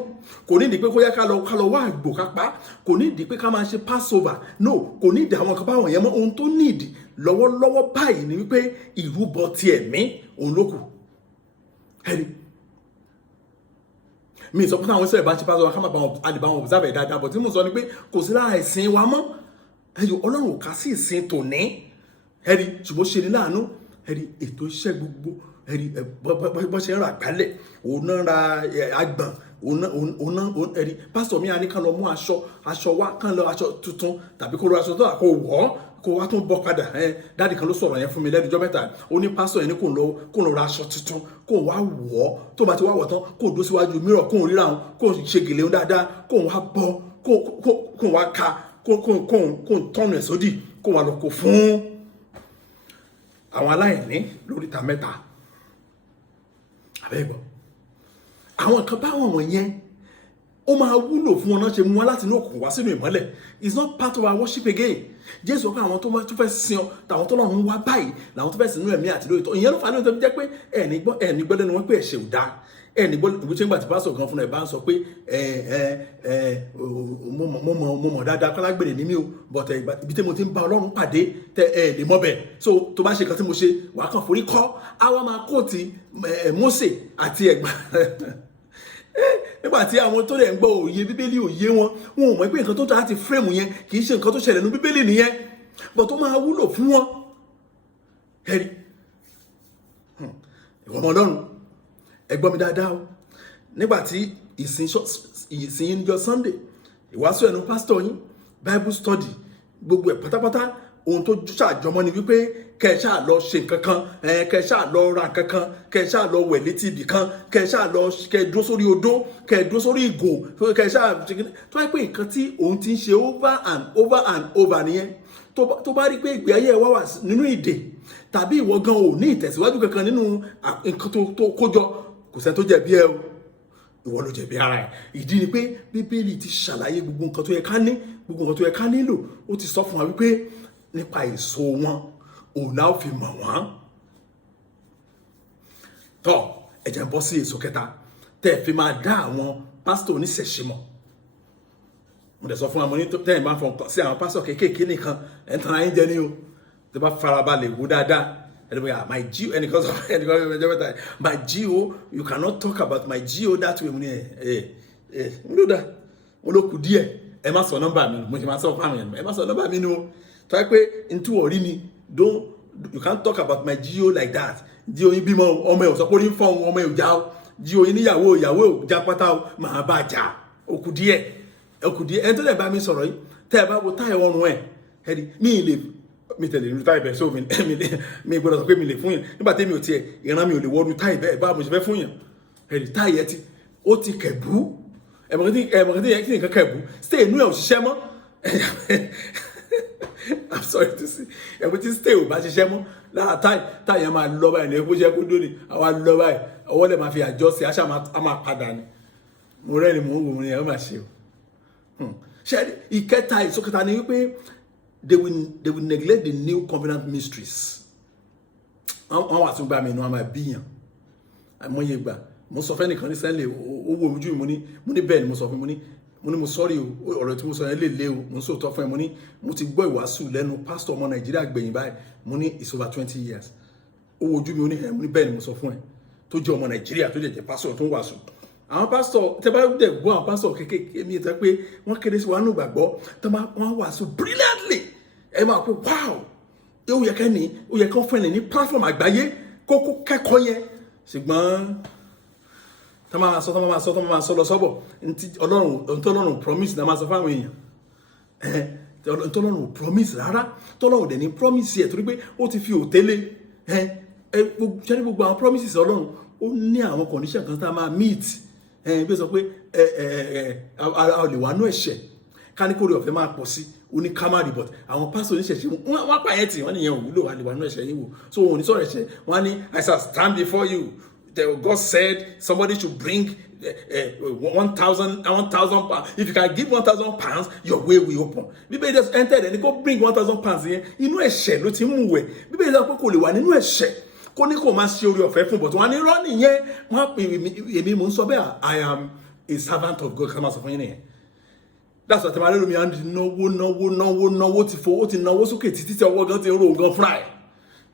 kò ní ìdí pé kó yá ká lọ wá àgbò ká pa, kò ní ìdí pé ká máa ṣe Passover, no, kò ní ìdí àwọn kan báwọn yẹn mọ́. Ohun tó ní ìdí lọ́wọ́lọ́wọ́ báyìí ni wípé ìrúbọ ti ẹ̀mí òun ló kù. Ẹni mi sọ pé àwọn ìṣẹ̀lẹ̀ bá ń ṣe Passover ká máa bá wọn àdìbà wọn observe dáadáa, bọ̀ tí mo sọ ni pé kò sí lára ìsìn wa mọ́. Ẹyọ Ọlọ́run ò ká sí ìsìn tòní. Ẹni ṣùgbọ́n ṣe ni láàánú, ẹni ètò iṣẹ́ gbogbo, ẹni bọ́ ṣe ń ra àgbálẹ̀, òun náà ra àgbọ̀n, ẹ̀rí pásítọ̀ mi á ní kán lọ mú aṣọ wá, kán lọ aṣọ tuntun tàbí kó lọ aṣọ tó wà kó wọ̀ kó wá tún bọ́ padà. Dáàdì kan ló sọ̀rọ̀ yẹn fún mi lẹ́nu ọjọ́ mẹ́ta, ó ní pásítọ̀ yẹn ní kó lọ ra aṣọ tuntun kó wá wọ̀, tó bá ti wá wọ̀ tán kó dó síwájú mìíràn, kó ríra wọn, kó ṣe gèlè wọn dáadáa, kó wá bọ́, kó wá ka, kó tọ́nu ẹ̀ sódì, kó wá lọ kó fún àwọn aláìní lóríta mẹ́ta. Àbẹ́gbọ́ àwọn kan báwọn wọ̀nyẹn ó máa wúlò fún wọn náà ṣe mú wọn láti inú òkùnkùn wá sínú ìmọ́lẹ̀. It's not part of our worship again. Jésù ọkọ àwọn tó fẹ́ sin ọ tàwọn tó lọ́run wá báyìí làwọn tó fẹ́ sin inú ẹ̀mí àti lóòótọ́. Ìyẹn ló fà á lóòótọ́ bí jẹ́ pé ẹ̀ní gbọ́ lẹ́nu wọn pé ẹ̀ṣẹ̀ ò dáa, ẹ̀ní gbọ́ ìwé tí ń gbà tí pásítọ̀ kan fúnra ẹ̀ bá ń sọ pé mo mọ̀ dáadáa kálágbèrè ní mí o, but ibi tí mo ti ń bá Ọlọ́run pàdé lè mọ́ bẹ̀, so tó bá ṣe kan tí mo ṣe wàá kàn forí kọ́, àwa máa kóòtì Mósè àti ẹ̀gbọ́n nígbà tí àwọn tó lè ń gbọ́ òye Bíbélì òye wọn ò mọ̀ pé nǹkan tó dáa ti fírèmù yẹn kì í ṣe nǹkan tó ṣẹlẹ̀ nínú Bíbélì nìyẹn, but tó máa wúlò fún wọn. Ẹ̀rí ìwọ ọmọ Ọlọ́run ẹ gbọ́ mi dáadáa o, nígbà tí ìsìn níjọ́ Sunday, ìwàásù ẹnu pásítọ̀ yín, Bible study, gbogbo ẹ̀ pátápátá ohun tó ṣàjọmọ́ ni wípé kẹ́ ẹ ṣáà lọ ṣe nǹkan kan, kẹ́ ẹ ṣáà lọ ra nǹkan kan, kẹ́ ẹ ṣáà lọ wẹ̀ létí ibì kan, kẹ́ ẹ ṣáà lọ kẹ́ ẹ dúró sórí odó, kẹ́ ẹ dúró sórí ìgò, kẹ́ ẹ ṣáà tó wáyé pé nǹkan tí òun ti ń ṣe over and over and over nìyẹn. Tó bá rí pé ìgbé ayé ẹ wà nínú ìdè, tàbí ìwọ gan ò ní ìtẹ̀síwájú kankan nínú nǹkan tó kójọ, kò sẹ́ni tó jẹ̀bi ẹ o, ìwọ ló jẹ̀bi ara ẹ̀. Ìdí ni pé Bíbélì ti ṣàlàyé gbogbo nǹkan tó yẹ ká ní, gbogbo nǹkan tó yẹ ká nílò. Ó ti sọ fún wa wípé nípa èso wọn òun náà fi mọ̀ wọ́n. Tọ́ ẹ jẹ́ n bọ́ sí èso kẹta tẹ́ fi máa dá àwọn pásítọ̀ oníṣẹ̀ṣe mọ̀. Mo dẹ̀ sọ fún wa mo ní tẹ́yìn bá fọkàn sí àwọn pásítọ̀ kéékèèké nìkan ẹ̀ ń tan ayé jẹ ní o, tó bá farabalẹ̀ wò dáadáa ẹnìkan my G ẹnìkan sọ ẹjọ́ mẹ́ta my G.O. you cannot talk about my G.O. that way. Mo ní mo ló dá mo ló kù díẹ̀, ẹ má sọ nọ́mbà mi, mo ṣe máa sọ fún àwọn ẹ má sọ nọ́mbà mi ni o, tó yẹ pé ntú ọ̀rí ni you can't talk about my G.O. like that. G.O. yín bímọ ọmọ ẹ̀ ò sọ pé ó ní fọ́ọ̀hún, ọmọ ẹ̀ ò já o, G.O. yín níyàwó ò já pátá o, màá bá jà ó kù díẹ̀ ẹni tó lè bá mi sọ̀rọ̀ yìí tẹ́ ẹ bá wo táyà ọrùn ẹ̀ ẹ̀rí mi tẹ̀lé irú táyà bẹ́ẹ̀ so mi gbọ́dọ̀ sọ pé mi lè fún yàn nígbà tí mi ò tiẹ̀ ìran mi ò lè wọ́ọ́dún táyà bẹ́ẹ̀ bá mo ṣe fẹ́ fún yàn ẹ̀rí táyà ó ti kẹ̀bú ẹ̀mọ̀kẹ́tì yẹn kí nìkan kẹ̀bù stay inú ẹ̀ ò ṣiṣẹ́ mọ́ I'm sorry to say ẹ̀mọ̀ tí stay ò bá ṣiṣẹ́ mọ́ lára táyà máa lọ báyìí ní ẹgbẹ́ kó dóni àwa lọ báyìí ọwọ́ lẹ̀ máa fi àjọ sí àṣà máa padà ni mo rẹ́ni mò ń wò ní ẹ̀ ó máa ṣe o ṣe ìkẹta ìsókẹta ni wípé they will neglect the new covenant mysteries wọ́n wà tún gbà mí inú àmà bíyàn àìmọye ìgbà mo sọ fẹ́ nìkan ní sẹ́ńlẹ̀ owó ojú mo ní bẹ́ẹ̀ ni mo sọ fún mo ní mo sọ́rí o ọ̀rọ̀ tí mo sọ yẹn lè lé o mo ń sòótọ́ fún ẹ mo ti gbọ́ ìwàásù lẹ́nu pásítọ̀ ọmọ Nàìjíríà gbẹ̀yìn báyìí mo ní it's over 20 years owó ojú mi mo ní bẹ́ẹ̀ ni mo sọ fún ẹ tó jẹ́ ọmọ Nàìjíríà tó jẹ́ pásítọ̀ tó ń wàásù àwọn pásítọ̀ tẹ́ bá dẹ̀ gbọ́ àwọn pásítọ̀ kékeré mi ìtẹ́ pé wọ́n kéde sí wa nínú ìgbàgbọ́ tó máa wọ́n wàásù brilliantly ẹ máa pé wow ó yẹ kán fún ẹ ní platform àgbáyé kókó kẹ́kọ̀ọ́ yẹn ṣùgbọ́n tó máa sọ lọ sọ́bọ̀ ntí Ọlọ́run promise náà máa sọ fáwọn èèyàn tọ́lọ́run promise rárá tọ́lọ́run dẹ̀ ní promise ẹ̀ torí pé ó ti fi òtélé ṣẹ́ni gbogbo àwọn promises Ọlọ́run ó ní àwọn condition kan tá a máa meet bí ó sọ pé a lè wà nú ẹ̀ṣẹ̀ ká ní kórè ọ̀fẹ́ máa pọ̀ sí oní kámárì but àwọn pásítọ̀ oníṣẹ̀ṣẹ̀ wọ́n pààyàn tì wọ́n nìyẹn òwúlò wà lè wà nú ẹ̀ṣẹ̀ yìí wò so wọn ò ní sọ̀rọ̀ ẹ̀ṣẹ̀ wọ́n á ní I shall stand before you. God said somebody should bring 1,000 pounds. If you can give 1,000 pounds, your way will open. Bíbélì just entered and go bring 1,000 pounds yẹn. Inú ẹ̀ṣẹ̀ ló ti mú wẹ̀. Bíbélì sọ pé kò lè wà nínú ẹ̀ṣẹ̀. Kó ní kò máa ṣe orí ọ̀fẹ́ fún but wọ́n ní irọ́ nìyẹn. Wọ́n pè èmi mò ń sọ bẹ́ẹ̀ I am a servant of God. Kí máa sọ fún yín nìyẹn. That's what I'm telling you. Náwó ti fo ó ti náwó sókè títí tí ọwọ́ gan ti ń ro gan fúnra ẹ̀.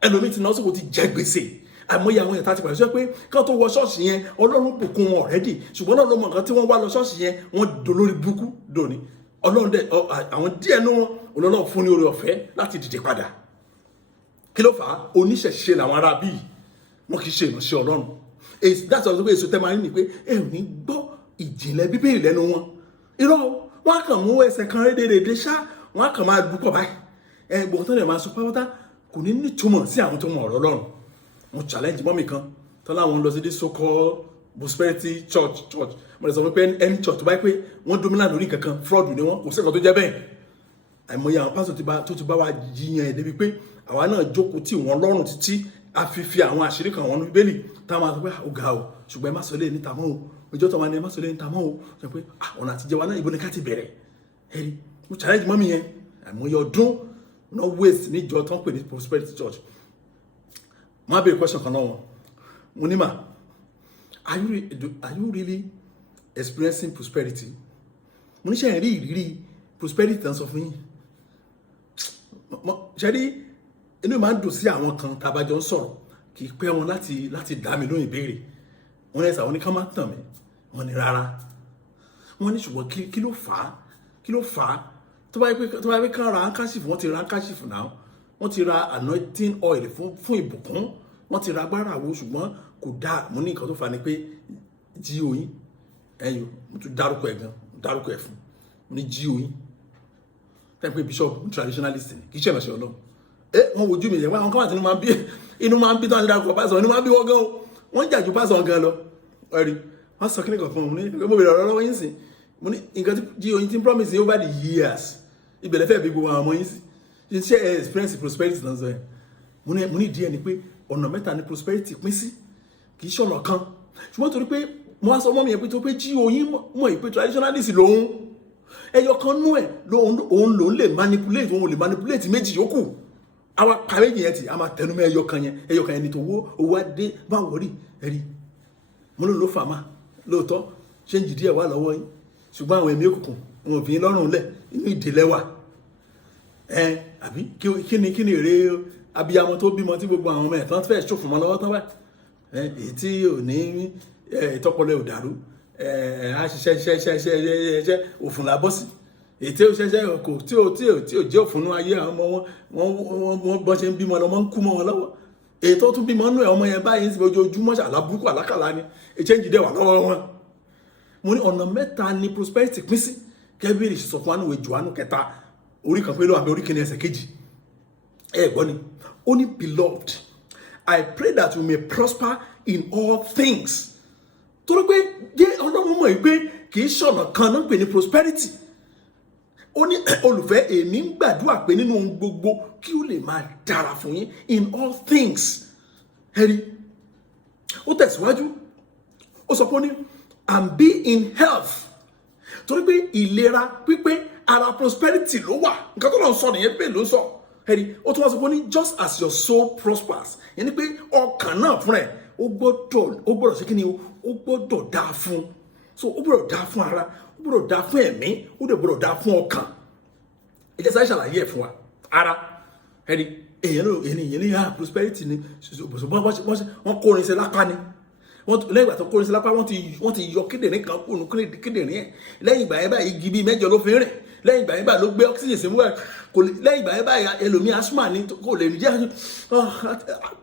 Ẹlòmíì ti náwó sókè ti jẹ gbèsè. Àmọ́yé àwọn èèyàn ti pàṣẹ pé káwọn tó wọ ṣọ́ọ̀ṣì yẹn Ọlọ́run bùkún wọn already ṣùgbọ́n náà ló mọ nǹkan tí wọ́n wá lọ ṣọ́ọ̀ṣì yẹn wọ́n dolórí burúkú dòní Ọlọ́run dẹ̀ àwọn díẹ̀ nú wọn Ọlọ́run fún ní oore ọ̀fẹ́ láti dìde padà kí ló fà á oníṣẹ̀ṣe làwọn ará bíi wọn kì í ṣe ìránṣẹ́ Ọlọ́run that's why èso tẹ́ máa ń ní pé ẹ ò ní gbọ́ ìjìnlẹ̀ Bíbélì lẹ́nu wọn irọ́ wọn á kàn mú ẹsẹ̀ kan rédèrèdè ṣá wọn á kàn máa dúpọ̀ báyìí gbọ̀ngàn tó lè máa sọ pátápátá kò ní nítumọ̀ sí àwọn tó mọ ọ̀rọ̀ Ọlọ́run mo challenge mọ́mì kan tó láwọn lọ sí this so-called prosperity church mo lè sọ pé any church tó bá pé wọ́n dominant lórí kankan fraud ni wọ́n kò sí nǹkan tó jẹ́ bẹ́ẹ̀ àìmọye àwọn pásítọ̀ tó ti bá wa jiyàn ẹ̀ débi pé àwa náà jókòó tí wọ́n lọ́rùn títí a fi àwọn àṣírí kan wọn ní Bíbélì táwọn máa sọ pé ó ga o ṣùgbọ́n ẹ má sọ lé níta mọ́ o ìjọ tó máa ní ẹ má sọ lé níta mọ́ o sọ pé ọ̀nà àtijọ́ wa náà ibo ni ká ti bẹ̀rẹ̀ ẹ̀rí mo challenge mọ́mì yẹn àìmọye ọdún no waste níjọ tó ń pè ní prosperity church mo á bèrè question kan náà wọn mo ní mà are you really experiencing prosperity mo ní ṣe rí ìrírí prosperity tán sọ fún yín ṣe rí inú máa ń dùn sí àwọn kan tàbájọ ń sọ̀rọ̀ kì í pẹ́ wọn láti dá mi lóhùn ìbéèrè wọn ẹ̀sà wọn ní ká má tàn mí wọn ní rárá wọn ní ṣùgbọ́n kí ló fà á tó bá yẹ pé ká ra handkerchief wọ́n ti ra handkerchief náà wọ́n ti ra anointing oil fún ìbùkún wọ́n ti ra agbára àwo ṣùgbọ́n kò dáa mo ní nǹkan tó fà ní pé jí oyin ẹ̀yìn mo tún dárúkọ ẹ̀ fún mo ní jí oyin tẹ́ pé bishop traditionalist ni kì í ṣe ìránṣẹ́ Ọlọ́run wọ́n wojú mi yẹn wọ́n kọ́ àti inú máa ń bí tán dárúkọ pásọ̀ inú máa ń bí wọ́n gan o wọ́n jà ju pásọ̀ gan lọ ẹ̀rí wọ́n sọ kíní kan fún mi mo bèrè ọ̀rọ̀ lọ́wọ́ yín sìn mo ní nǹkan tí jí oyin ti promise over the years ìbẹ̀rẹ̀ fẹ́ bí gbogbo àwọn ọmọ yín sí ṣe experience prosperity náà sọ yẹn mo ní díẹ̀ ni pé ọ̀nà mẹ́ta ni prosperity pín sí kì í ṣọ̀nà kan ṣùgbọ́n torí pé mo wá sọ mọ́ mi yẹn pé tó pé jí oyin mọ̀ ìpè traditionalist lòun ẹyọ kan nú ẹ̀ òun lè manipulate òun lè manipulate méjì yòókù àwa pa méjì yẹn tì a máa tẹnu mọ́ ẹyọ kan yẹn ni tó owó adé bá wọrí ẹ̀rí mo ló fà má lóòótọ́ ṣé ń jìdí ẹ̀ wá lọ́wọ́ yín ṣùgbọ́n àwọn ẹ̀mí òkùnkùn wọn ò fi lọ́rùn lẹ̀ inú ìdílé wà àbí kí ni èrè abiyamọ tó bímọ tí gbogbo àwọn ọmọ ẹ̀ tán fẹ́ ṣòfò mọ́ lọ́wọ́ tán báyìí èyí tí ò ní ìtọ́pọ̀lẹ̀ ò dàrú a ṣiṣẹ́ òfun làbọ́ sí èyí tí ó ṣẹṣẹ́ kò tí ò jẹ́ òfun ayé àwọn ọmọ wọn bọ́n ṣe ń bímọ lọ́mọ ń kú mọ́ wọn lọ́wọ́ èyí tó tún bímọ nú ẹ̀ ọmọ yẹn báyìí ń sìn ojoojúmọ́ ṣàlàbùkù àlákàlà ni exchange dẹ̀ wà lọ́wọ́ wọn mo ní ọ̀nà mẹ́ta ni prosperity pín sí kẹ́bíìrì sọ fún wa níwèé Jòhánù 3 orí kan pé ló wà bẹ orí kìíní ẹsẹ̀ kejì gbọ́ ni ó ní beloved I pray that you may prosper in all things torí pé jẹ́ Ọlọ́run mọ̀ pé kì í ṣọ̀nà kan náà pè ní prosperity. Ó ní olùfẹ́ èmi ń gbàdúrà pé nínú ohun gbogbo kí ó lè máa dára fún yín in all things. Ẹ̀rí ó tẹ̀síwájú ó sọ pé ó ní and be in health, torí pé ìlera pípé ara prosperity ló wà. Nǹkan tó lọ sọ nìyẹn bẹ́ẹ̀ ló sọ. Ẹ̀rí ó tún wá sọ pé ó ní just as your soul prospers, yẹn ni pé ọkàn náà fún ẹ̀ ó gbọ́dọ̀ ṣe kí ni ó gbọ́dọ̀ dáa fún. So ó gbọ́dọ̀ dáa fún ara, ó gbọ́dọ̀ dáa fún ẹ̀mí, ó dẹ̀ gbọ́dọ̀ dáa fún ọkàn. Ẹ jẹ́ sáré ṣàlàyé ẹ̀ fún wa. Ara ẹni èèyàn ní prosperity ni wọ́n kó orin sí lápá ni. Lẹ́yìn ìgbà tó kó orin sí lápá wọ́n ti yọ kíndìnrín kan kúrò kíndìnrín ẹ̀. Lẹ́yìn ìgbà yẹn báyìí igi bíi 8 ló fi rìn. Lẹ́yìn ìgbà yẹn báyìí ló gbé oxygen sí mú ẹ̀. Lẹ́yìn ìgbà yẹn báyìí ẹlòmíì asthma ni kò lè jẹ́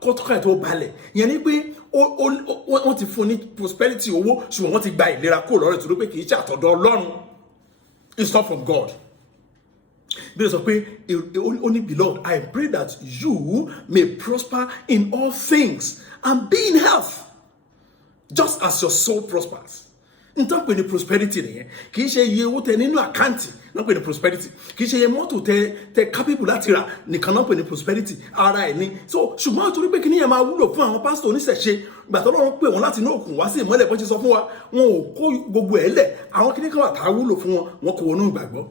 kọ́tọ́kà ẹ̀ tó balẹ̀. Ìyẹn ni pé wọ́n ti fún ní prosperity owó ṣùgbọ́n wọ́n ti gba ìlera kúrò lọ́rọ̀ torí pé kì í ṣe àtọ̀dọ̀ Ọlọ́run. It's not from God. Bí ó sọ pé only beloved, I pray that you may prosper in all things and be in health, just as your soul prospers. Nítorí pé ní prosperity nìyẹn kì í ṣe iye owó tẹ nínú àkáǹtì náà pé ní prosperity, kì í ṣe iye mọ́tò tẹ capable láti rà nìkan náà pé ní prosperity ara ẹ̀ ni. So ṣùgbọ́n torí pé kí nìyẹn máa wúlò fún àwọn pásítọ̀ oníṣẹ̀ṣe ìgbà tó lọ́run pé wọ́n láti inú òkun wá sí ìmọ́lẹ̀ bó ṣe sọ fún wa, wọn ò kó gbogbo ẹ̀ lẹ̀. Àwọn kí ní kan wà tá a wúlò fún wọn kò wọnú ìgbàgbọ́.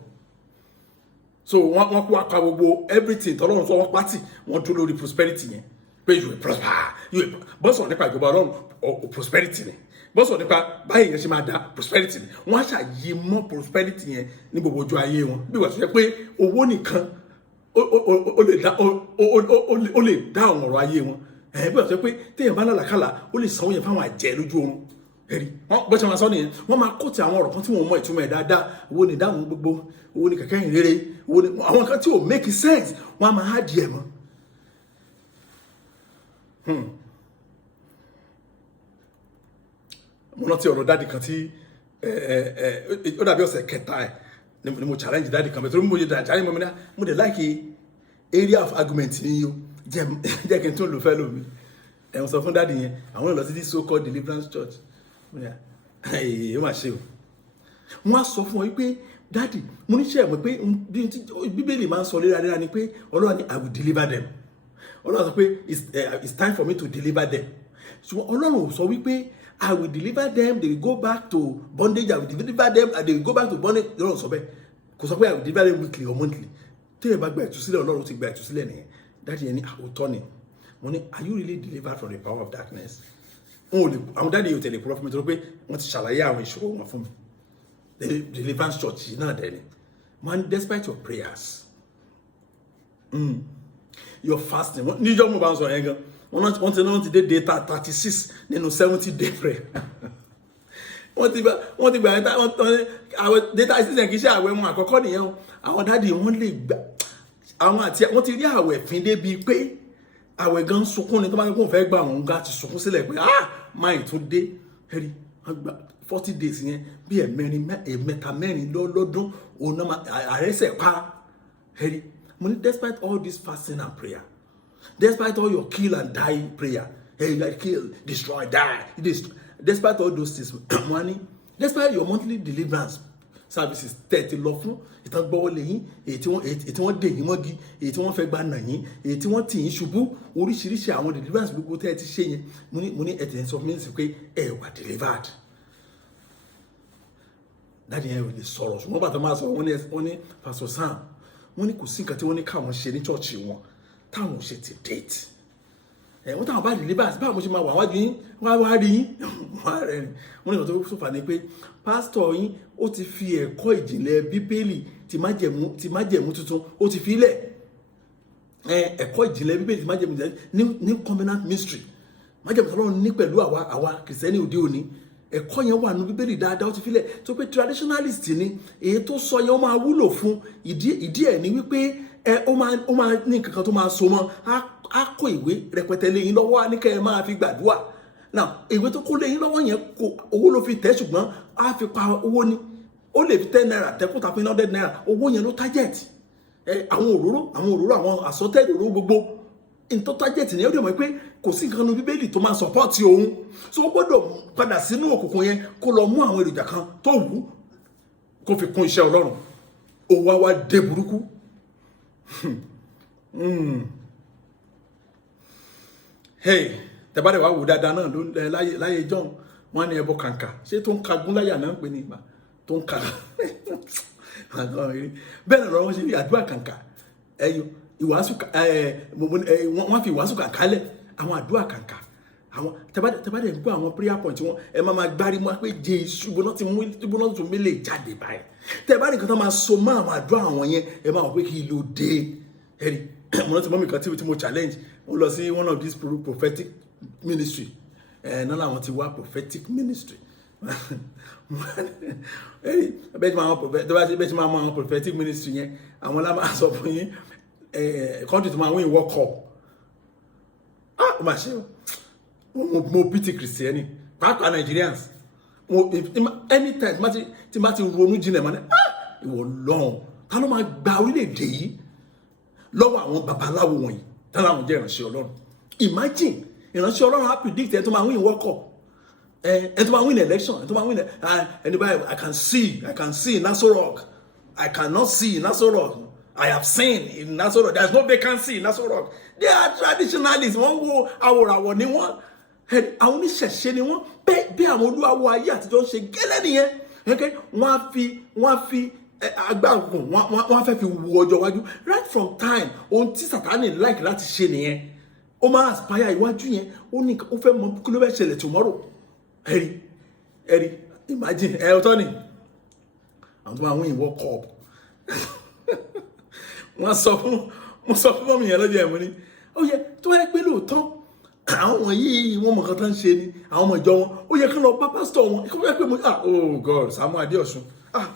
So wọ́n kó apá gbogbo everything tọ́lọ́run sọ wọ́n pátì wọ́n dúró lórí prosperity yẹn pé you will prosper, bọ́sọ̀ nípa ìjọba Ọlọ́run prosperity ni, bọ́sọ̀ nípa báyìí yẹn ṣe máa da prosperity ni. Wọ́n á ṣàyè mọ́ prosperity yẹn ní gbogbo ojú ayé wọn bí wọ́n ti sọ pé owó nìkan ó lè dá àwọn ọ̀rọ̀ ayé wọn. Bí wọ́n ti sọ pé téèyàn bá lálàkàlà ó lè sanwó yẹn fáwọn àjẹ́ lójú oorun. Ẹ̀rí wọ́n bọ́sẹ̀ máa sọ nìyẹn, wọ́n máa kóòtù àwọn ọ̀rọ̀ kan tí wọ́n mọ ìtumọ̀ ẹ̀ dáadáa. Owó ni dáhùn gbogbo, owó ni kẹ̀kẹ́ ìrere, owó ni àwọn kan tí ò make sense wọ́n á máa há díẹ̀ mọ́. Mo rántí ọ̀rọ̀ dáàdì kan tí ó dàbí ọ̀sẹ̀ kẹta ẹ̀ ni mo challenge dáàdì kan bẹ́ẹ̀ tó mo yẹ dáàdì mo ní mo dẹ̀ like area of argument ni yìí o jẹ́ kí n tún lò fẹ́ lómi. Ẹ̀wọ̀n sọ fún dáàdì yẹn àwọn lọ sí this so called deliverance church. Ó mà ṣe o. Wọ́n á sọ fún ọ wípé dáàdì mo ní ṣe ẹ̀mọ́ pé bíbélì máa ń sọ léraléra ni pé Ọlọ́run ni I will deliver them. Ọlọ́run sọ pé it's time for me to deliver them. Ṣùgbọ́n Ọlọ́run sọ wípé I will deliver them, they will go back to bondage, I will deliver them and they will go back to bondage. Ọlọ́run sọ bẹ́ẹ̀ kò sọ pé I will deliver them weekly or monthly. Téèyàn bá gba ìtúsílẹ̀ Ọlọ́run ti gba ìtúsílẹ̀ nìyẹn. Dáàdì yẹn ní àwòtọ́ ni mo ní are you really delivered from the power of darkness? Àwọn dáàdì yóò tẹ̀lé púrọ́fù mi tó pé wọ́n ti ṣàlàyé àwọn ìṣòro wọn fún mi. The deliverance church náà dẹ̀ ni man, despite your prayers your fasting níjọ́ mo bá ń sọ yẹn gan wọ́n ti dé day 36 nínú 70 day prayer. wọ́n ti gbà àwọn day 36 yẹn kì í ṣe àwẹ̀ wọn àkọ́kọ́ nìyẹn o. Àwọn dáàdì wọ́n lè gbà àwọn àti wọ́n ti rí àwẹ̀ fín débi pé àwẹ̀ gan sunkún ni tó bá ń kó fẹ́ gbà wọn ga ti sunkún sílẹ̀ pé máì tún dé ẹ̀rí 40 days yẹn bí ẹ̀mẹ́ta mẹ́rin lọ́dún òun náà àrẹ́sẹ̀ pa ẹ̀rí. Mo ní despite all this fasting and prayer, despite all your kill and die prayer, hey, like kill, destroy, die, despite all those things, money, despite your monthly deliverance services, 30 lọ fún ìtàn gbọ́wọ́ lẹ́yìn èyí tí wọ́n dè yín mọ́gi, èyí tí wọ́n fẹ́ gba nà yín, èyí tí wọ́n tì yín ṣubú, oríṣiríṣi àwọn deliverance gbogbo tẹ́ ẹ ti ṣe yẹn. Mo ní ẹ̀tẹ̀ sọ fún mi sí pé ẹ wà delivered. Dáàdi yẹn ò lè sọ̀rọ̀ ṣùgbọ́n bàtà máa sọ wọ́n ní Pastor Sam wọ́n ní kò sí nǹkan tí wọ́n ní káwọn ṣe ní church wọn táwọn ò ṣe ti date. Wọ́n táwọn bá deliverance báwo mo ṣe máa wà wájú yín wọ́n á rí yín wọ́n á rẹ̀ rìn. Wọ́n ní ìwọ̀n tó sọ̀fà ni pé pásítọ̀ yín ó ti fi ẹ̀kọ́ ìjìnlẹ̀ bíbélì ti májẹ̀mú tuntun ó ti fi lẹ̀. Ẹ̀kọ́ ìjìnlẹ̀ bíbélì ti májẹ̀mú ní covenant mystery májẹ̀mú Ọlọ́run ní pẹ̀lú àwa kìrìsìtẹ́nì òde òní. Ẹ̀kọ́ yẹn wà nínú bíbélì dáadáa ó ti fi lẹ̀ tó pé traditionalist ni èyí tó sọ yẹn ó máa wúlò fún ìdí ẹ̀ ní wípé ó máa ní nǹkan kan tó máa so mọ́ á kó ìwé rẹpẹtẹ lé yín lọ́wọ́ á ní kẹ́ ẹ máa fi gbàdúrà. Now ìwé tó kó lé yín lọ́wọ́ yẹn owó ló fi tẹ̀ ṣùgbọ́n á fi pa owó ni. Ó lè fi 10 naira tẹ́kùtà fún 100 naira owó yẹn ló target. Àwọn òróró àwọn àsọtẹ́lẹ̀ òróró gbogbo in tó target ni ó dẹ̀ mọ̀ pé kò sí nǹkan nu bíbélì tó máa support òun so ó gbọ́dọ̀ padà sínú òkùnkùn yẹn kó lọ mú àwọn èròjà kan tó wù kó fi kún iṣẹ́ Ọlọ́run ó wá dé burúkú hey tẹ́bàdẹ̀ wá wò dáadáa náà ló láyé John wọ́n ní ẹbọ kàǹkà ṣé tó ń kagún láyà náà ń pè ní ìgbà tó ń ka bẹ́ẹ̀ náà lọ́wọ́ ṣe bí àdúrà kàǹkà ẹ̀yọ ìwàásù wọ́n fi ìwàásù kàǹkà lẹ̀ àwọn àdúrà kàǹkà àwọn tẹ́bàdẹ̀ ń gbọ́ àwọn prayer point wọn ẹ máa gbárí mọ́ pé Jésù bọ́nà tún mí lè jáde báyìí tẹ́bàdẹ̀ nǹkan tó máa so mọ́ àwọn àdúrà àwọn yẹn ẹ máa wọ̀ pé kí ló dé ẹ̀rí mo rántí mọ́mì kan tí mo challenge mo lọ sí one of these prophetic ministry náà làwọn ti wá prophetic ministry bẹ́ẹ̀ tí máa mọ àwọn prophetic ministry yẹn àwọn lá máa sọ fún yín country tó máa win World Cup ó máa ṣe mo pity Christiani pàápàá Nigerians anytime tí máa ti ronú jinlẹ̀ mọ́ ní ìwọ lọ́hùn ta ló máa gba orílẹ̀-èdè yìí lọ́wọ́ àwọn babaláwo wọ̀nyí tá láwọn jẹ́ ìránṣẹ́ Ọlọ́run imagine ìránṣẹ́ Ọlọ́run á predict ẹni tó máa win World Cup ẹni tó máa win election ẹni tó máa win ẹni báyìí I can see in Aso Rock I cannot see in Aso Rock I have seen in Aso Rock there is no vacancy in Aso Rock they are traditionalists wọ́n wo àwòràwọ̀ ni wọ́n àwọn oníṣẹ̀ṣe ni wọ́n bẹ́ẹ̀ bí àwọn olúwawo ayé àtijọ́ ṣe gẹ́lẹ́ nìyẹn wọ́n á fi agbáàgùn wọ́n fẹ́ fi wo ọjọ́ iwájú right from time ohun tí Sátánì like láti ṣe nìyẹn ó máa aspire iwájú yẹn ó fẹ́ mọ kí ló fẹ́ ṣẹlẹ̀ tomorrow ẹ̀rí imagine ọ̀tọ̀ ni àwọn tó máa win World Cup wọ́n sọ fún mọ́mí yẹn lọ́jọ́ ẹ̀mú ni ó yẹ tó yẹ pé lóòótọ́ àwọn wọ̀nyí wọ́n mọ̀ kan tó ń ṣe ni àwọn ọmọ ìjọ wọn ó yẹ kí lọ bá pásítọ̀ wọn kí wọ́n yẹ pé mo oh God Sàámú Adéọ̀sùn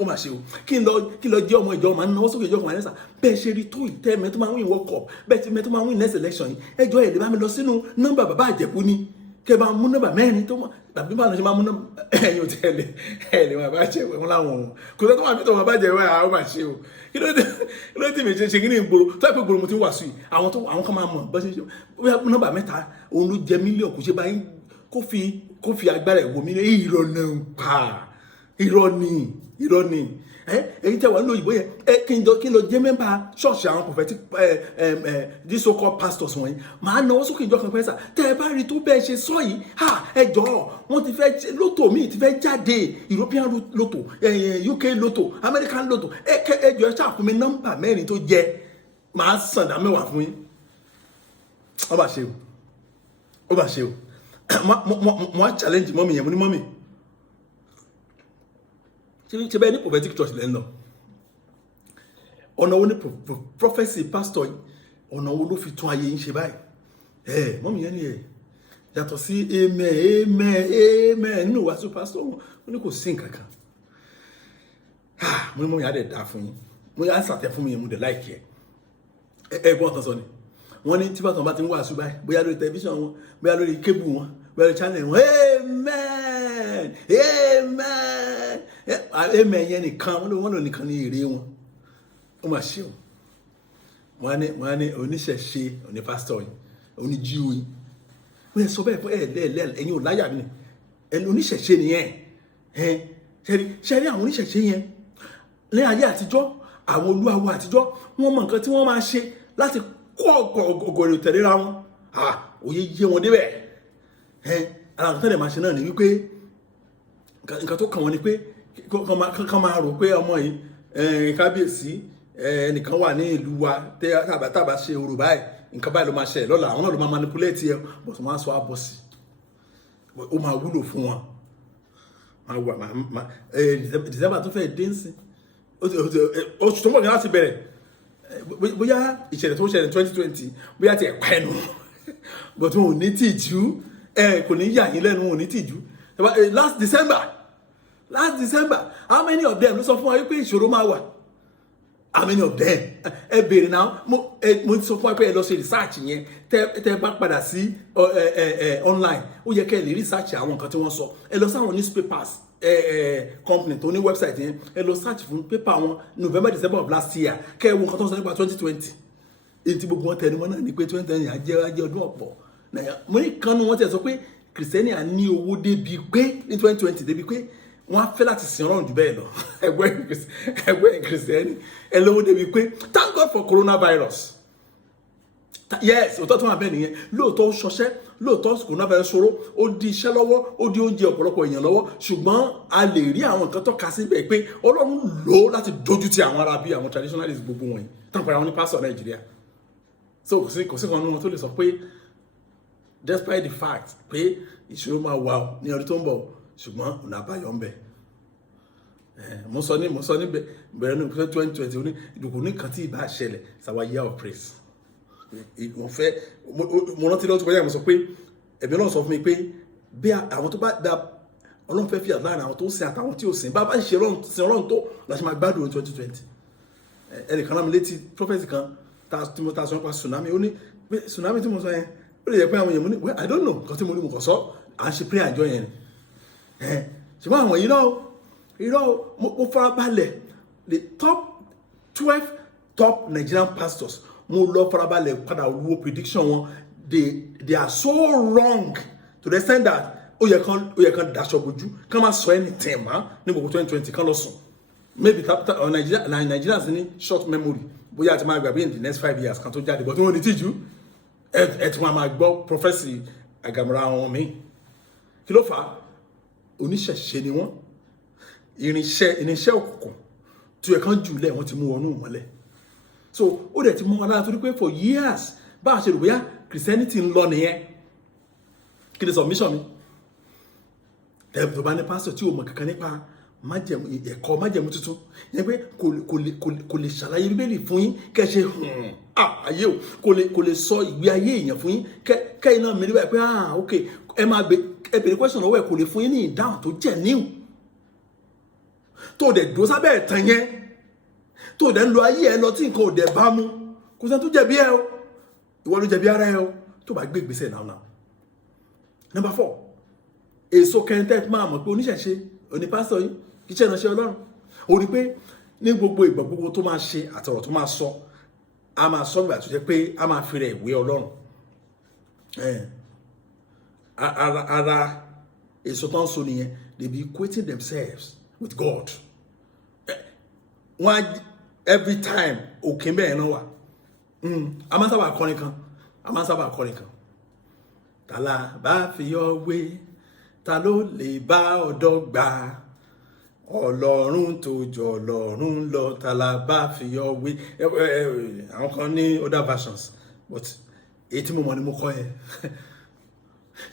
ó mà ṣe o kí n lọ jẹ́ ọmọ ìjọ máa ń náwó sókè ìjọ kan àyẹ̀sà bẹ́ẹ̀ ṣe rí tó ìtẹ́ mẹ́tọ́ máa ń win World Cup bẹ́ẹ̀ ti mẹ́tọ́ máa ń win next election yìí ẹjọ́ ẹ̀ lè bá mi lọ sínú nọ́mbà bàbá Àjẹ̀bú ni kẹ́ bá mú nọ́mbà mẹ́rin tó mọ̀ tàbí bá lọ ṣe máa mú nọ́mbà ẹ̀yìn òtẹ́ẹ̀lẹ̀ ẹ̀lẹ̀ bàbá Àjẹ̀bú wọn láwọn òun kò tó máa fi tọ̀ bàbá Àjẹ̀bú àwọn máa ṣe o kí ló dé mi ṣe kí ní ìgboro tó ẹ̀ pé gbòòrò mo ti wà sí i àwọn kan máa mọ̀ bọ́ ṣe ṣe nọ́mbà mẹ́ta òun ló jẹ mílíọ̀nù kò ṣe báyìí kó fi agbára ẹ̀wò mi ní irọ́ náà ń pa irọ́ ni èyí tẹ́ wà ní òyìnbó yẹn kí n lọ jẹ́ mẹ́mbà ṣọ́ọ̀ṣì àwọn prophetic these so called pastors wọ̀nyí màá náwó sókè ìjọ kan pẹ́sà tẹ́ ẹ bá rí tó bẹ́ẹ̀ ṣe sọ yìí ẹ jọ̀ọ́ wọ́n ti fẹ́ lotto míì ti fẹ́ jáde European lotto UK lotto American lotto ẹ jọ̀ọ́ ẹ ṣàfún mi nọ́mbà mẹ́rin tó jẹ màá sàn dá mẹ́wàá fún yín ó bá ṣe o mo á challenge mọ́mì yẹn mo ní mọ́mì ṣe bẹ́ẹ̀ ní prophetic church lẹ́nu lọ ọ̀nà wo ní prophecy pastor ọ̀nà wo ló fi tún ayé yín ṣe báyìí mọ́mí yẹn ni yàtọ̀ sí amen nínú wàásù pastor wọn ní kò sí nǹkan kan mo ní mọ́mí yà dẹ̀ dá fún yín mo yà sàtẹ̀ fún mi yẹn mo dẹ̀ láìkì ẹ̀gbọ́n ọ̀tọ̀ sọ ni wọ́n ní tí bàtàn bá ti ń wàásù báyìí bóyá lórí tẹlifíṣàn wọn bóyá lórí kébù wọn bóyá lórí channel wọn amen yẹn nìkan wọn lò nìkan ní èrè wọn ó mà ṣe o wọn á ní oníṣẹ̀ṣe oní pásítọ̀ yìí oníjíò yìí wọ́n yẹ sọ bẹ́ẹ̀ fún ẹ̀yin ò láyà mi ẹni oníṣẹ̀ṣe nìyẹn ṣẹ́rí àwọn oníṣẹ̀ṣe yẹn ní ayé àtijọ́ àwọn olúwawo àtijọ́ wọ́n mọ nǹkan tí wọ́n máa ṣe láti kó ọgọ̀rọ̀ tẹ̀léra wọn òye yé wọn débẹ̀ ara nǹkan tẹ̀lé máa ṣe náà ni wípé nǹkan tó kàn wọ́n ni pé kán máa rò pé ọmọ yìí kábíyèsí ẹnìkan wà ní ìlú wa tàbá ṣe orò báyìí nǹkan báyìí ló máa ṣe lọ́la àwọn náà ló máa manipulate ẹ bọ̀ tó máa sọ àbọ̀ sí ó máa wúlò fún wọn December tó fẹ́ dé ń sìn oṣù tó mọ̀ ní láti bẹ̀rẹ̀ bóyá ìṣẹ̀lẹ̀ tó ṣẹlẹ̀ 2020 bóyá ti ẹ̀pá ẹnu but wọn ò ní tìjú kò ní yà yín lẹ́nu wọn ò ní tìjú last December how many of them ló sọ fún wa wípé ìṣòro máa wà how many of them ẹ béèrè náà mo ti sọ fún wa pé ẹ lọ ṣe research yẹn tẹ bá padà sí online ó yẹ kẹ́ ẹ lè research àwọn nǹkan tí wọ́n sọ ẹ lọ sáwọn newspapers company tó ní website yẹn ẹ lọ search fún paper wọn November December of last year kẹ́ ẹ wo nǹkan tó ń sọ nípa 2020 èyí tí gbogbo wọn tẹnumọ́ náà ni pé 2010 ajẹ́ ọdún ọ̀pọ̀ mo ní kanu wọn ti sọ pé kìrìsìtẹ́nì à ní owó débi pé ní 2020 débi pé wọ́n á fẹ́ láti sin Ọlọ́run jù bẹ́ẹ̀ lọ ẹgbẹ́ kìrìsìtẹ́nì ẹ lówó débi pé thank God for coronavirus. Yes, òótọ́ tó wà bẹ́ẹ̀ nìyẹn lóòótọ́ ṣọṣẹ́ lóòótọ́ coronavirus ṣòro ó di iṣẹ́ lọ́wọ́ ó di oúnjẹ ọ̀pọ̀lọpọ̀ èèyàn lọ́wọ́ ṣùgbọ́n a lè rí àwọn nǹkan tọ́ka síbẹ̀ pé Ọlọ́run lò ó láti dojú ti àwọn ará bíi àwọn traditionalists gbogbo wọ̀nyí tán pẹ̀lú àwọn ní pásítọ̀ Nàìjíríà. So kò sí kan nínú wọn tó lè sọ pé despite the fact pé ìṣòro máa wà ní ọdún tó ń bọ̀ ṣùgbọ́n ọ̀nà àbáyọ ń bẹ. Mo sọ ní bẹ̀rẹ̀ ní 2020 ó ní ìdòkò ní kan tí ì bá ṣẹlẹ̀ it's our year of praise. Mo rántí lọ́tún kọjá mo sọ pé ẹ̀mí Ọlọ́run sọ fún mi pé bí àwọn tó bá da Ọlọ́run fẹ́ fi àdúrà àwọn tó ń sin àtàwọn tí ò sin bá ń ṣe sin Ọlọ́run tó láti máa gbádùn 2020. Ẹnìkan náà mi létí prophecy kan tí mo ta sọ nípa tsunami ó ní pé tsunami tí mo sọ yẹn ó lè yẹ pé àwọn èèyàn mo ní well I don't know nǹkan tí mo ní mo kàn sọ à ń ṣe prayer àjọ yẹn ṣùgbọ́n àwọn irọ́ mo fara balẹ̀ the top 12 top Nigerian pastors mo lọ farabalẹ̀ padà wo prediction wọn they are so wrong to the extent that ó yẹ kan daṣọ bojú kán má sọ anything mọ́ ní gbogbo 2020 kán lọ sùn maybe Nigerians ní short memory bóyá àti máa gbàgbé in the next 5 years kan tó jáde but wọ́n ní tìjú ẹ tí wọ́n máa gbọ́ prophecy àgàmọ́ra wọn mi kí ló fà á oníṣẹ̀ṣe ni wọ́n irinṣẹ́ òkùnkùn tí ẹ̀ kan jù lẹ̀ wọ́n ti mú wọnú mọ́lẹ̀. So ó dẹ̀ ti mọ́ wọn lára torí pé for years bá a ṣe rò bóyá Christianity ń lọ nìyẹn kí ni submission mi tẹ̀bí tó bá ní pásítọ̀ tí o mọ̀ kankan nípa ẹ̀kọ́ májẹ̀mú tuntun yẹn pé kò lè ṣàlàyé bíbélì fún yín kẹ́ ṣe ayé o kò lè sọ ìgbé ayé èèyàn fún yín kẹ́ iná mi rí báyìí pé ok ẹ máa bèrè question lọ́wọ́ ẹ̀ kò lè fún yín ní ìdáhùn tó jẹ́ níhùn tó dẹ̀ dúró sábẹ́ ẹ̀tàn yẹn tó dẹ̀ ń lo ayé ẹ lọ tí nǹkan ò dẹ̀ bá mú kò sẹ́ni tó jẹ̀bi ẹ o ìwọ ló jẹ̀bi ara ẹ o tó bá gbé ìgbésẹ̀ náà. Number 4 èso kẹntẹ́ máa mọ̀ pé oníṣẹ̀ṣe onípásítọ̀ yìí kì í ṣe ìránṣẹ́ Ọlọ́run ó rí pé ní gbogbo ìgbà gbogbo tó máa ṣe àtọ̀rọ̀ tó máa sọ a máa sọ ìgbà tó jẹ́ pé a máa fi rẹ̀ ìwé Ọlọ́run ara èso tó ń so nìyẹn they be equating themselves with God every time òkè bẹ́ẹ̀ náà wà a máa sábà kọrin kan tàlà bá fi ọ wé ta ló lè bá ọ̀dọ́ gbà Ọlọ́run tó jọ Ọlọ́run lọ tàlà bá fi ọ wé àwọn kan ní other versions but èyí tí mo mọ̀ ni mo kọ́ yẹn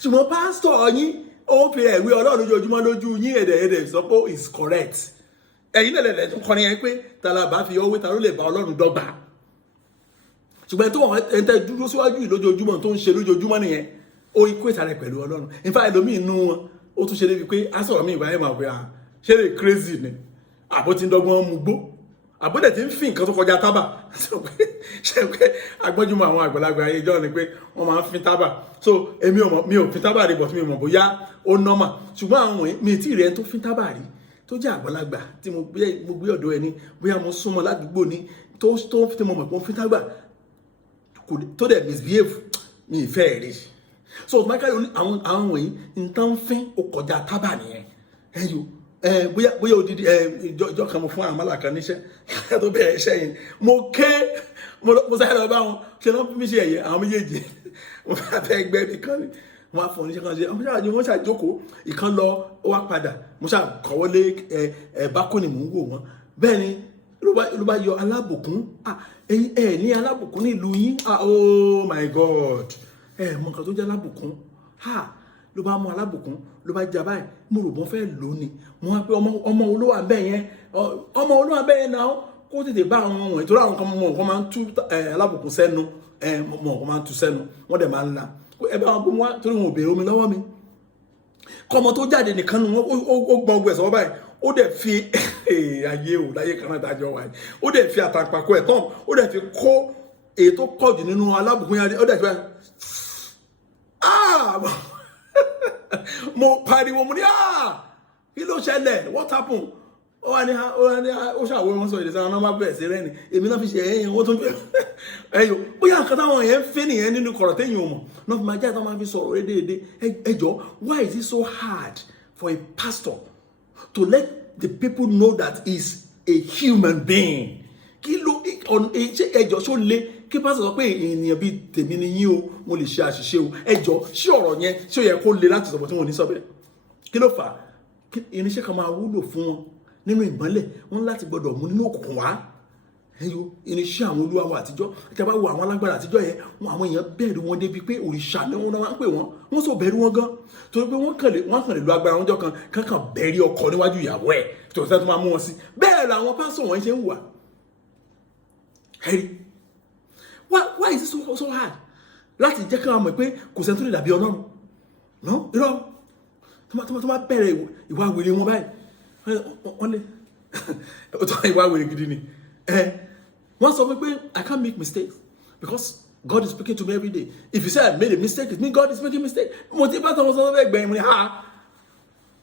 ṣùgbọ́n pásítọ̀ yín ó fi ẹ̀wé Ọlọ́run lójoojúmọ́ lójú yín èdè sọ pé is correct ẹ̀yin náà lẹ̀lẹ̀ tó kọrin yẹn pé tàlà bá fi ọ wé ta ló lè bá Ọlọ́run dọ́gba ṣùgbọ́n tó wọ́n ẹ̀ńtẹ́ dúró síwájú yìí lójoojúmọ́ tó ń ṣe lójoojúmọ́ nìyẹn ó ikú ìtàrẹ pẹ̀lú Ọlọ́run in fact ẹlòmíì inú wọn ó tún ṣe débi pé asọ̀rọ̀ mi ìbáyé máa pé ṣe lè crazy ni àbó ti ń dọ́gbọ́n mú gbó àbó dẹ̀ ti ń fi nǹkan tó kọjá tábà ṣe pé agbọ́njúmọ̀ àwọn àgbàlagbà ayé ìjọ ni pé wọ́n máa ń fi tábà so mi ò fi tábà rí but mi mọ̀ bóyá ó nọ́mà ṣùgbọ́n àwọn mi tí rẹ̀ tó fi tábà rí tó jẹ́ àgbàlagbà tí mo gbé ọ̀dọ̀ ẹni bóyá mo súnmọ́ ládùúgbò ni tó tí mo mọ̀ pé ó fi tábà tó dẹ̀ misbehave mi ìfẹ́ rí so michael àwọn wọ̀nyí nǹkan fín ó kọjá tábà nìyẹn ẹyọ bóyá odidi ìjọ kan mo fún àwọn mọ́là kan níṣẹ́ tó bẹ̀rẹ̀ iṣẹ́ yẹn mo sáré lọ bá wọn ṣe lọ́n fi mí ṣe ẹ̀yẹ àwọn méjèèjì mo fẹ́ abẹ́ ẹgbẹ́ mi kan ni wọ́n á fọ oníṣẹ́ kan ṣe wọ́n ṣàjókòó ìkan lọ ó wá padà mo ṣàkọ́wọ́lé bákónì mò ń wò wọ́n bẹ́ẹ̀ ni ló bá yọ alábùkún ní alábùkún nílùú yín oh my god mọ nǹkan tó jẹ́ alábùkún ló bá mú alábùkún ló bá jà báyìí mo rò bọ́n fẹ́ lò ní mo wá pé ọmọ olówó abẹ́ yẹn náà kó tètè bá àwọn ọmọ ìtura àwọn kan mọ nǹkan máa ń tú alábùkún sẹ́nu mọ nǹkan máa ń tú sẹ́nu wọ́n dẹ̀ máa ń la ẹ bá wọn gbé wọn torí wọn ò béèrè omi lọ́wọ́ mi kọ́mọ tó jáde nìkan nu wọn ó gbọ́n ogun ẹ̀sọ́ báyìí ó dẹ̀ fi ayé o láyé kan náà dájọ́ wáyé ó dẹ̀ fi àtàǹpàkò ẹ̀ tán ó dẹ̀ fi kó èyí tó pọ̀ jù nínú alábùkún yẹn ó dẹ̀ fi mo pariwo mo ní kí ló ṣẹlẹ̀ what happened ó wà ní ó ṣàwọ́ wọn sọ èdè sára náà má bẹ̀rẹ̀ sí rẹ́ni èmi náà fi ṣe ẹ̀yìn wọ́n tún bẹ̀rẹ̀ ẹ̀yọ́ bóyá nǹkan táwọn yẹn ń fẹ́ nìyẹn nínú kọ̀rọ̀ téèyàn mọ̀ náà fi máa jẹ́ àtàwọn máa fi sọ̀rọ̀ rédéédé ẹjọ́ why is it so hard for a pastor to let the people know that he's a human being? Kí ló ṣe ẹjọ́ ṣó le kí pastor sọ pé ènìyàn bíi tèmi ni yín o mo lè ṣe àṣìṣe o ẹjọ́ ṣé ọ̀rọ̀ yẹn ṣé ó yẹ kó le láti sọ̀rọ̀ tí wọ́n ní sọ bẹ́ẹ̀ kí ló fà á irinṣẹ́ kan máa wúlò fún wọn nínú ìmọ́lẹ̀ wọn láti gbọdọ̀ mú nínú òkùnkùn wá ẹyọ irinṣẹ́ àwọn olúwa àtijọ́ tí a bá wo àwọn alágbára àtijọ́ yẹn àwọn èèyàn bẹ̀rù wọn débi pé òrìṣà ni wọ́n máa ń pè wọ́n sọ bẹ̀rù wọn gan torí pé wọ́n kàn lè lo agbára wọn jọ kankan bẹ̀rí ọkọ níwájú ìyàwó ẹ̀ tó sẹ́ tó máa mú wọn sí bẹ́ẹ̀ làwọn pásọ̀ wọn ṣe ń wà ẹ̀rí why is it so hard láti jẹ́ kí wọ́n mọ̀ pé kò sẹ́ni tó lè dàbí ọlọ́run no irọ́ tó máa bẹ̀rẹ̀ ìwà wèrè wọn báyìí wọ́n lè ó tọ́ ìwà wèrè gidi ni wọ́n sọ pé I can't make mistakes because God is speaking to me every day. If you say I made a mistake, it means God is making a mistake. Mo ti pastor wọn sọ bẹ́ẹ̀ gbẹ̀yìn mo ní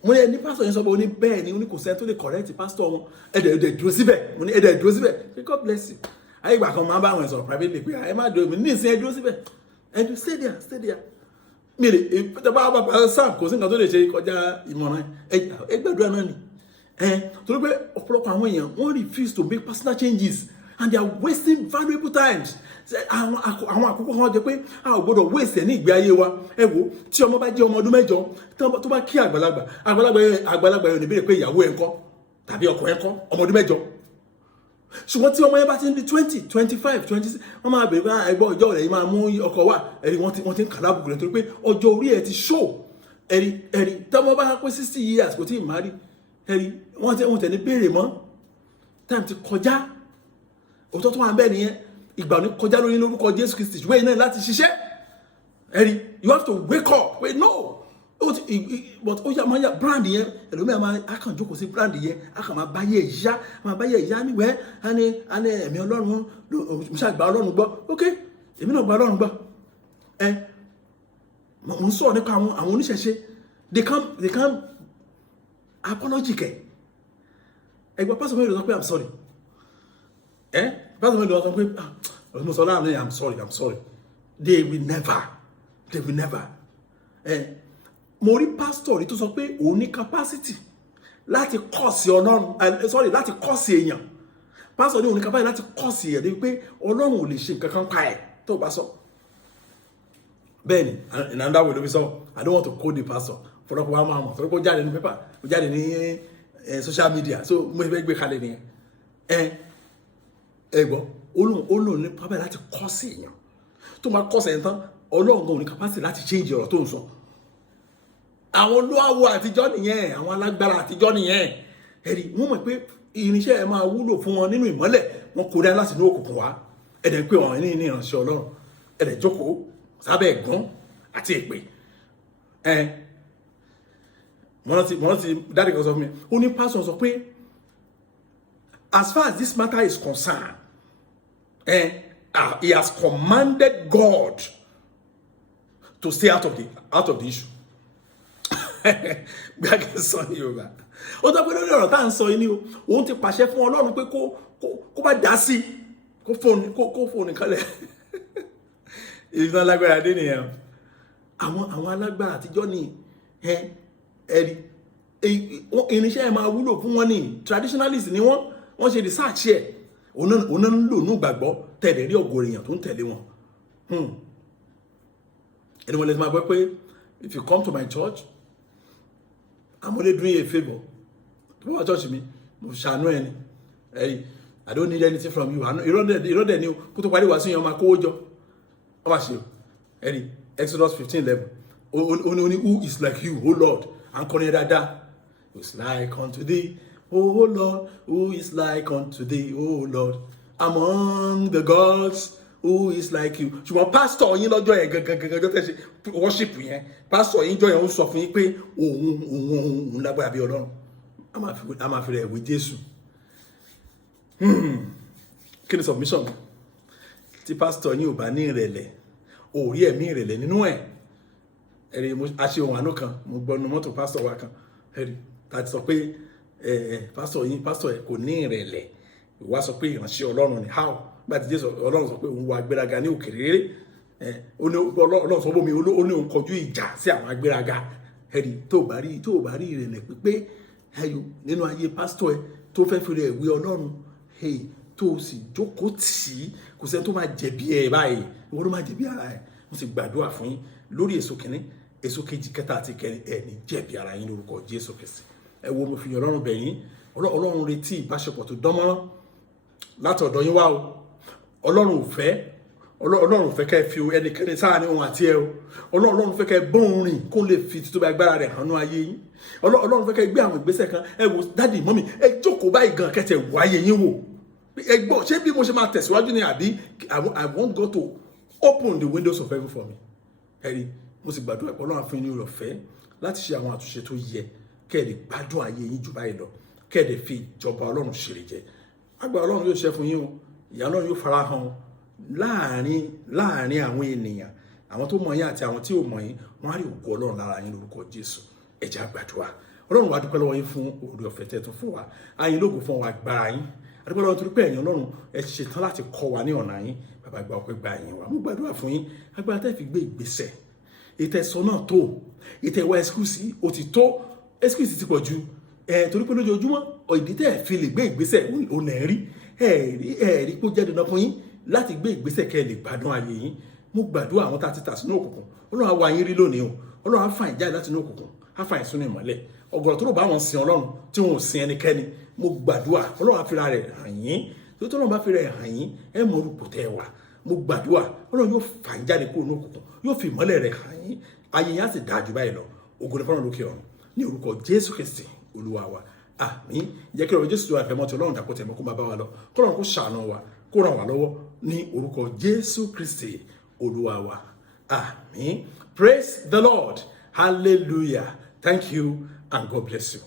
mo ní ẹni pastor yẹn sọ pé ó ní bẹ́ẹ̀ ni ó ní kò sẹ́ni tó lè correct pastor wọn ẹ̀dẹ̀ dúró síbẹ̀ mo ní ẹ̀dẹ̀ dúró síbẹ̀ God bless you. Ayé ìgbà kan máa bá àwọn ẹ̀sọ̀ privately pé ẹ má dúró mi ní ìsìn ẹ dúró síbẹ̀ ẹ stay there. Mi lè ìpẹ́tẹ́bá bàbá Sam kò sí nǹkan tó lè ṣe kọjá ìmọ̀ràn ẹ gbàdúrà náà ni. Torí pé ọ̀pọ̀lọpọ̀ àwọn èèyàn wọ́n refuse to make personal changes and they are wasting valuable times. Àwọn àkókò kan jẹ́ pé a ò gbọ́dọ̀ waste ní ìgbé ayé wa ẹ wo tí ọmọ bá jẹ́ ọmọ ọdún mẹ́jọ tó bá kí àgbàlagbà yẹn ní béèrè pé ìyàwó ẹ̀ ń kọ́ tàbí ọkọ ẹ̀ ń kọ́ ọmọ ọdún mẹ́jọ ṣùgbọ́n tí ọmọ yẹn bá ti ń di 20, 25, 26 wọ́n máa bèèrè pé ẹgbọ́ ọjọ́ rẹ̀ yìí máa mú ọkọ wà ẹ̀rí wọ́n ti ń kàlábùkù rẹ̀ torí pé ọjọ́ orí ẹ̀ ti show ẹ̀rí tọ́mọ bá pé 60 years kò tí ì máa rí ẹ̀rí wọ́n tẹ̀ ní béèrè mọ́ time ti kọjá òótọ́ tó wà bẹ́ẹ̀ nìyẹn ìgbà ní kọjá lórí lórúkọ Jésù Kristi ṣùgbọ́n iná láti ṣiṣẹ́ ẹ̀rí you have to wake up wait no but ó yà máa yà brand yẹn ẹlòmíràn máa akàn jókòó sí brand yẹn akàn máa báyé ìyá níwẹ̀ á ní ẹ̀mí Ọlọ́run mo ṣàgbà Ọlọ́run gbọ́ ok èmi náà gba Ọlọ́run gbọ́ mo ń sọ̀rọ̀ nípa àwọn oníṣẹ̀ṣe they can apology kẹ̀ ẹgbẹ́ pásọ̀ mẹ́rin lọ sọ pé I'm sorry pásọ̀ mẹ́rin lọ sọ pé mo sọ láàrin I'm sorry they will never mo rí pásítọ̀ rí tó sọ pé òun ní capacity láti kọ́ọ̀sì Ọlọ́run láti kọ́ọ̀sì èèyàn pásítọ̀ ní òun ní capacity láti kọ́ọ̀sì èèyàn débi pé Ọlọ́run ò lè ṣe nǹkan kan pa ẹ̀ tó bá sọ bẹ́ẹ̀ ni ìnáńdá wo ló fi sọ I don't want to quote the pastor fọlọ́pọ̀ wa máa mọ̀ torí pé ó jáde ní pépà ó jáde ní social media so mo fẹ́ gbé kalẹ̀ nìyẹn gbọ́ olóhùn ní pápá láti kọ́ọ̀sì èèyàn tó máa kọ́ọ̀sì ẹ̀ tán Ọlọ́run gan ò ní capacity láti change ọ̀rọ̀ tó ń sọ àwọn olúwawo àtijọ́ nìyẹn àwọn alágbára àtijọ́ nìyẹn ẹ̀rí wọ́n mọ̀ pé irinṣẹ́ ẹ̀ máa wúlò fún wọn nínú ìmọ́lẹ̀ wọn kò dá láti inú òkùnkùn wá ẹ̀dẹ̀ pé wọn ní ìránṣẹ́ Ọlọ́run ẹ̀dẹ̀ jókòó sábẹ́ ẹ̀gbọ́n àti èpè mọ́nà ti dáàdì kan sọ fún mi ó ní pásọ̀ sọ pé as far as this matter is concerned he has commanded God to stay out of the issue gbàgẹ́ sọ ní Yorùbá ó tọ́ pé lórí ọ̀rọ̀ tá à ń sọ yìí ni òun ti pàṣẹ fún Ọlọ́run pé kó bá dá sí kó fóònù kalẹ̀ ìfúnná alágbára dé nìyẹn àwọn alágbára àtijọ́ ni ẹ̀rí irinṣẹ́ ẹ̀ máa wúlò fún wọn ní traditionalist ni wọ́n ṣe research ẹ̀ òun náà ń lò ní ìgbàgbọ́ tẹ̀lé rí ọ̀gọ̀rọ̀ èèyàn tó ń tẹ̀lé wọn ẹni wọn lè máa gbọ́ pé if you come to my church I'm only doing a favor tó bá wà church mi mo ṣàánú ẹni ẹ̀rí I don't need anything from you ìrọ́dẹ̀ ni kó tó parí wá sí yẹn ọmọ akówó jọ ọmọ àṣẹ ẹ̀rí Exodus 15:11 only who is like you O Lord à ń kọrin dáadáa who is like unto thee O Lord who is like unto thee O Lord among the gods who is like you ṣùgbọ́n pásítọ̀ yín lọ́jọ́ yẹn gangan tẹ́ ṣe worship yẹn pásítọ̀ yín jọ yẹn ó sọ fún yín pé òun lágbára bí Ọlọ́run a máa fi rẹ̀ wé Jésù kí ni submission tí pásítọ̀ yín ò bá ní ìrẹ̀lẹ̀ òórí ẹ̀mí ìrẹ̀lẹ̀ nínú ẹ̀ ẹ̀rí a ṣe ohun àánú kan mo gbọ́ nu mọ́tò pásítọ̀ wa kan ẹ̀rí láti sọ pé pásítọ̀ ẹ̀ kò ní ìrẹ̀lẹ̀ ìwà sọ pé ìránṣẹ́ Ọlọ́run ni how gbà tí Jésù Ọlọ́run sọ pé òun wà agbéraga ní òkèrè Ọlọ́run sọ bómi ó ní òun kọjú ìjà sí àwọn agbéraga ẹ̀rí tó bá rí ìrẹ̀lẹ̀ pípé ẹ̀yọ nínú ayé pásítọ̀ ẹ̀ tó fẹ́ fi rẹ̀ wé Ọlọ́run tó sì jókòó tì í kò sẹ́ni tó máa jẹ̀bi ẹ̀ báyìí ìwọ ló máa jẹ̀bi ara ẹ̀ mo sì gbàdúrà fún yín lórí èso kìíní èso kejì kẹta àti kẹrin ẹ̀ ní jẹ̀bi ara yín lórúkọ Jésù Kristi ẹ wo mo fi yàn Ọlọ́run bẹ̀ yín Ọlọ́run retí ìbáṣepọ̀ tó dánmọ́rán látọ̀dọ̀ yín wá o Ọlọ́run ò fẹ́ kẹ́ fi ẹnikẹ́ni sáàárín òun àti ẹ o Ọlọ́run fẹ́ kẹ́ bóun rìn kó lè fi títóbi agbára rẹ̀ hàn ní ayé yín Ọlọ́run fẹ́ kẹ́ gbé àwọn ìgbésẹ̀ kan ẹ wo dádì mọ́mì ẹ jókòó báyìí gan kẹ́tẹ̀ wọ ayé yín wò ẹ gbọ́ ṣé bí mo ṣe máa tẹ̀síwájú ni àbí I want God to open the windows of heaven for me ẹ̀rí mo sì gbàdúrà pé Ọlọ́run fún yín ní oore ọ̀fẹ́ láti ṣe àwọn àtúnṣe tó yẹ kẹ́ ẹ lè gbádùn ayé yín jù báyìí lọ kẹ́ ẹ lè fi ìjọba Ọlọ́run ṣèrè jẹ agbára Ọlọ́run yóò ṣe fún yín o ìyà Ọlọ́run yóò fara hàn láàrin àwọn ènìyàn àwọn tó mọ̀ yín àti àwọn tí ò mọ̀ yín wọ́n á rí ògo Ọlọ́run lára yín lórúkọ Jésù ẹ jẹ́ á gbàdúrà Ọlọ́run wa dúpẹ́ lọ́wọ́ yín fún oore ọ̀fẹ́ tẹ́ tún fún wa ayin lógo fún wa agbára yín adúpẹ́ lọ́wọ́ torí pé ẹ̀yin Ọlọ́run ẹ ṣetán láti kọ́ wa ní ọ̀nà yín bàbá gba ọpẹ́ gba yín wa mo gbàdúrà fún yín agbára tẹ́ fi gbé ìgbésẹ̀ ìtẹ̀sọ náà tó ìtẹ̀wá ẹ̀skúsì ó ti tó ẹ̀skúsì ti pọ̀ ju torí pé lójoojúmọ́ ìdí tẹ́ fi lè gbé ìgbésẹ̀ ò nà ẹ̀rí kó jẹ́ dandan fún yín láti gbé ìgbésẹ̀ kẹ́ ẹ lè gbádùn ayé yín mo gbàdúrà àwọn tá a ti tà sínú òkùnkùn Ọlọ́run á wá yín rí lónìí o Ọlọ́run á fà yín jáde láti inú òkùnkùn á fà yín sínú ìmọ́lẹ̀ ọ̀gọ̀rọ̀ tó rò bá wọn sin Ọlọ́run tí wọn ò sin ẹnikẹ́ni mo gbàdúrà Ọlọ́run á fi ra rẹ̀ hàn yín tó tọ́lọ́run bá fi rẹ̀ hàn yín ẹ mọ orúkọ tẹ́ ẹ wà mo gbàdúrà Ọlọ́run yóò fà yín jáde kúrò ní òkùnkùn yóò fi ìmọ́lẹ̀ rẹ̀ hàn yín ayé yín á sì dáa jù báyìí lọ ògo ni fọ́nrán lókè ọ̀run ní orúkọ Jésù Kristi Olúwa wa àmín jẹ́ kí ọ̀rọ̀ Jésù tó àfẹ́mọ́ tí Ọlọ́run dàpọ̀ tẹ̀mọ́ kó máa bá wa lọ kọ́lọ́run kó ṣàánú wa kó ràn wá lọ́wọ́ ní orúkọ Jésù Kristi Olúwa wa àmín. Praise the Lord, hallelujah, thank you and God bless you.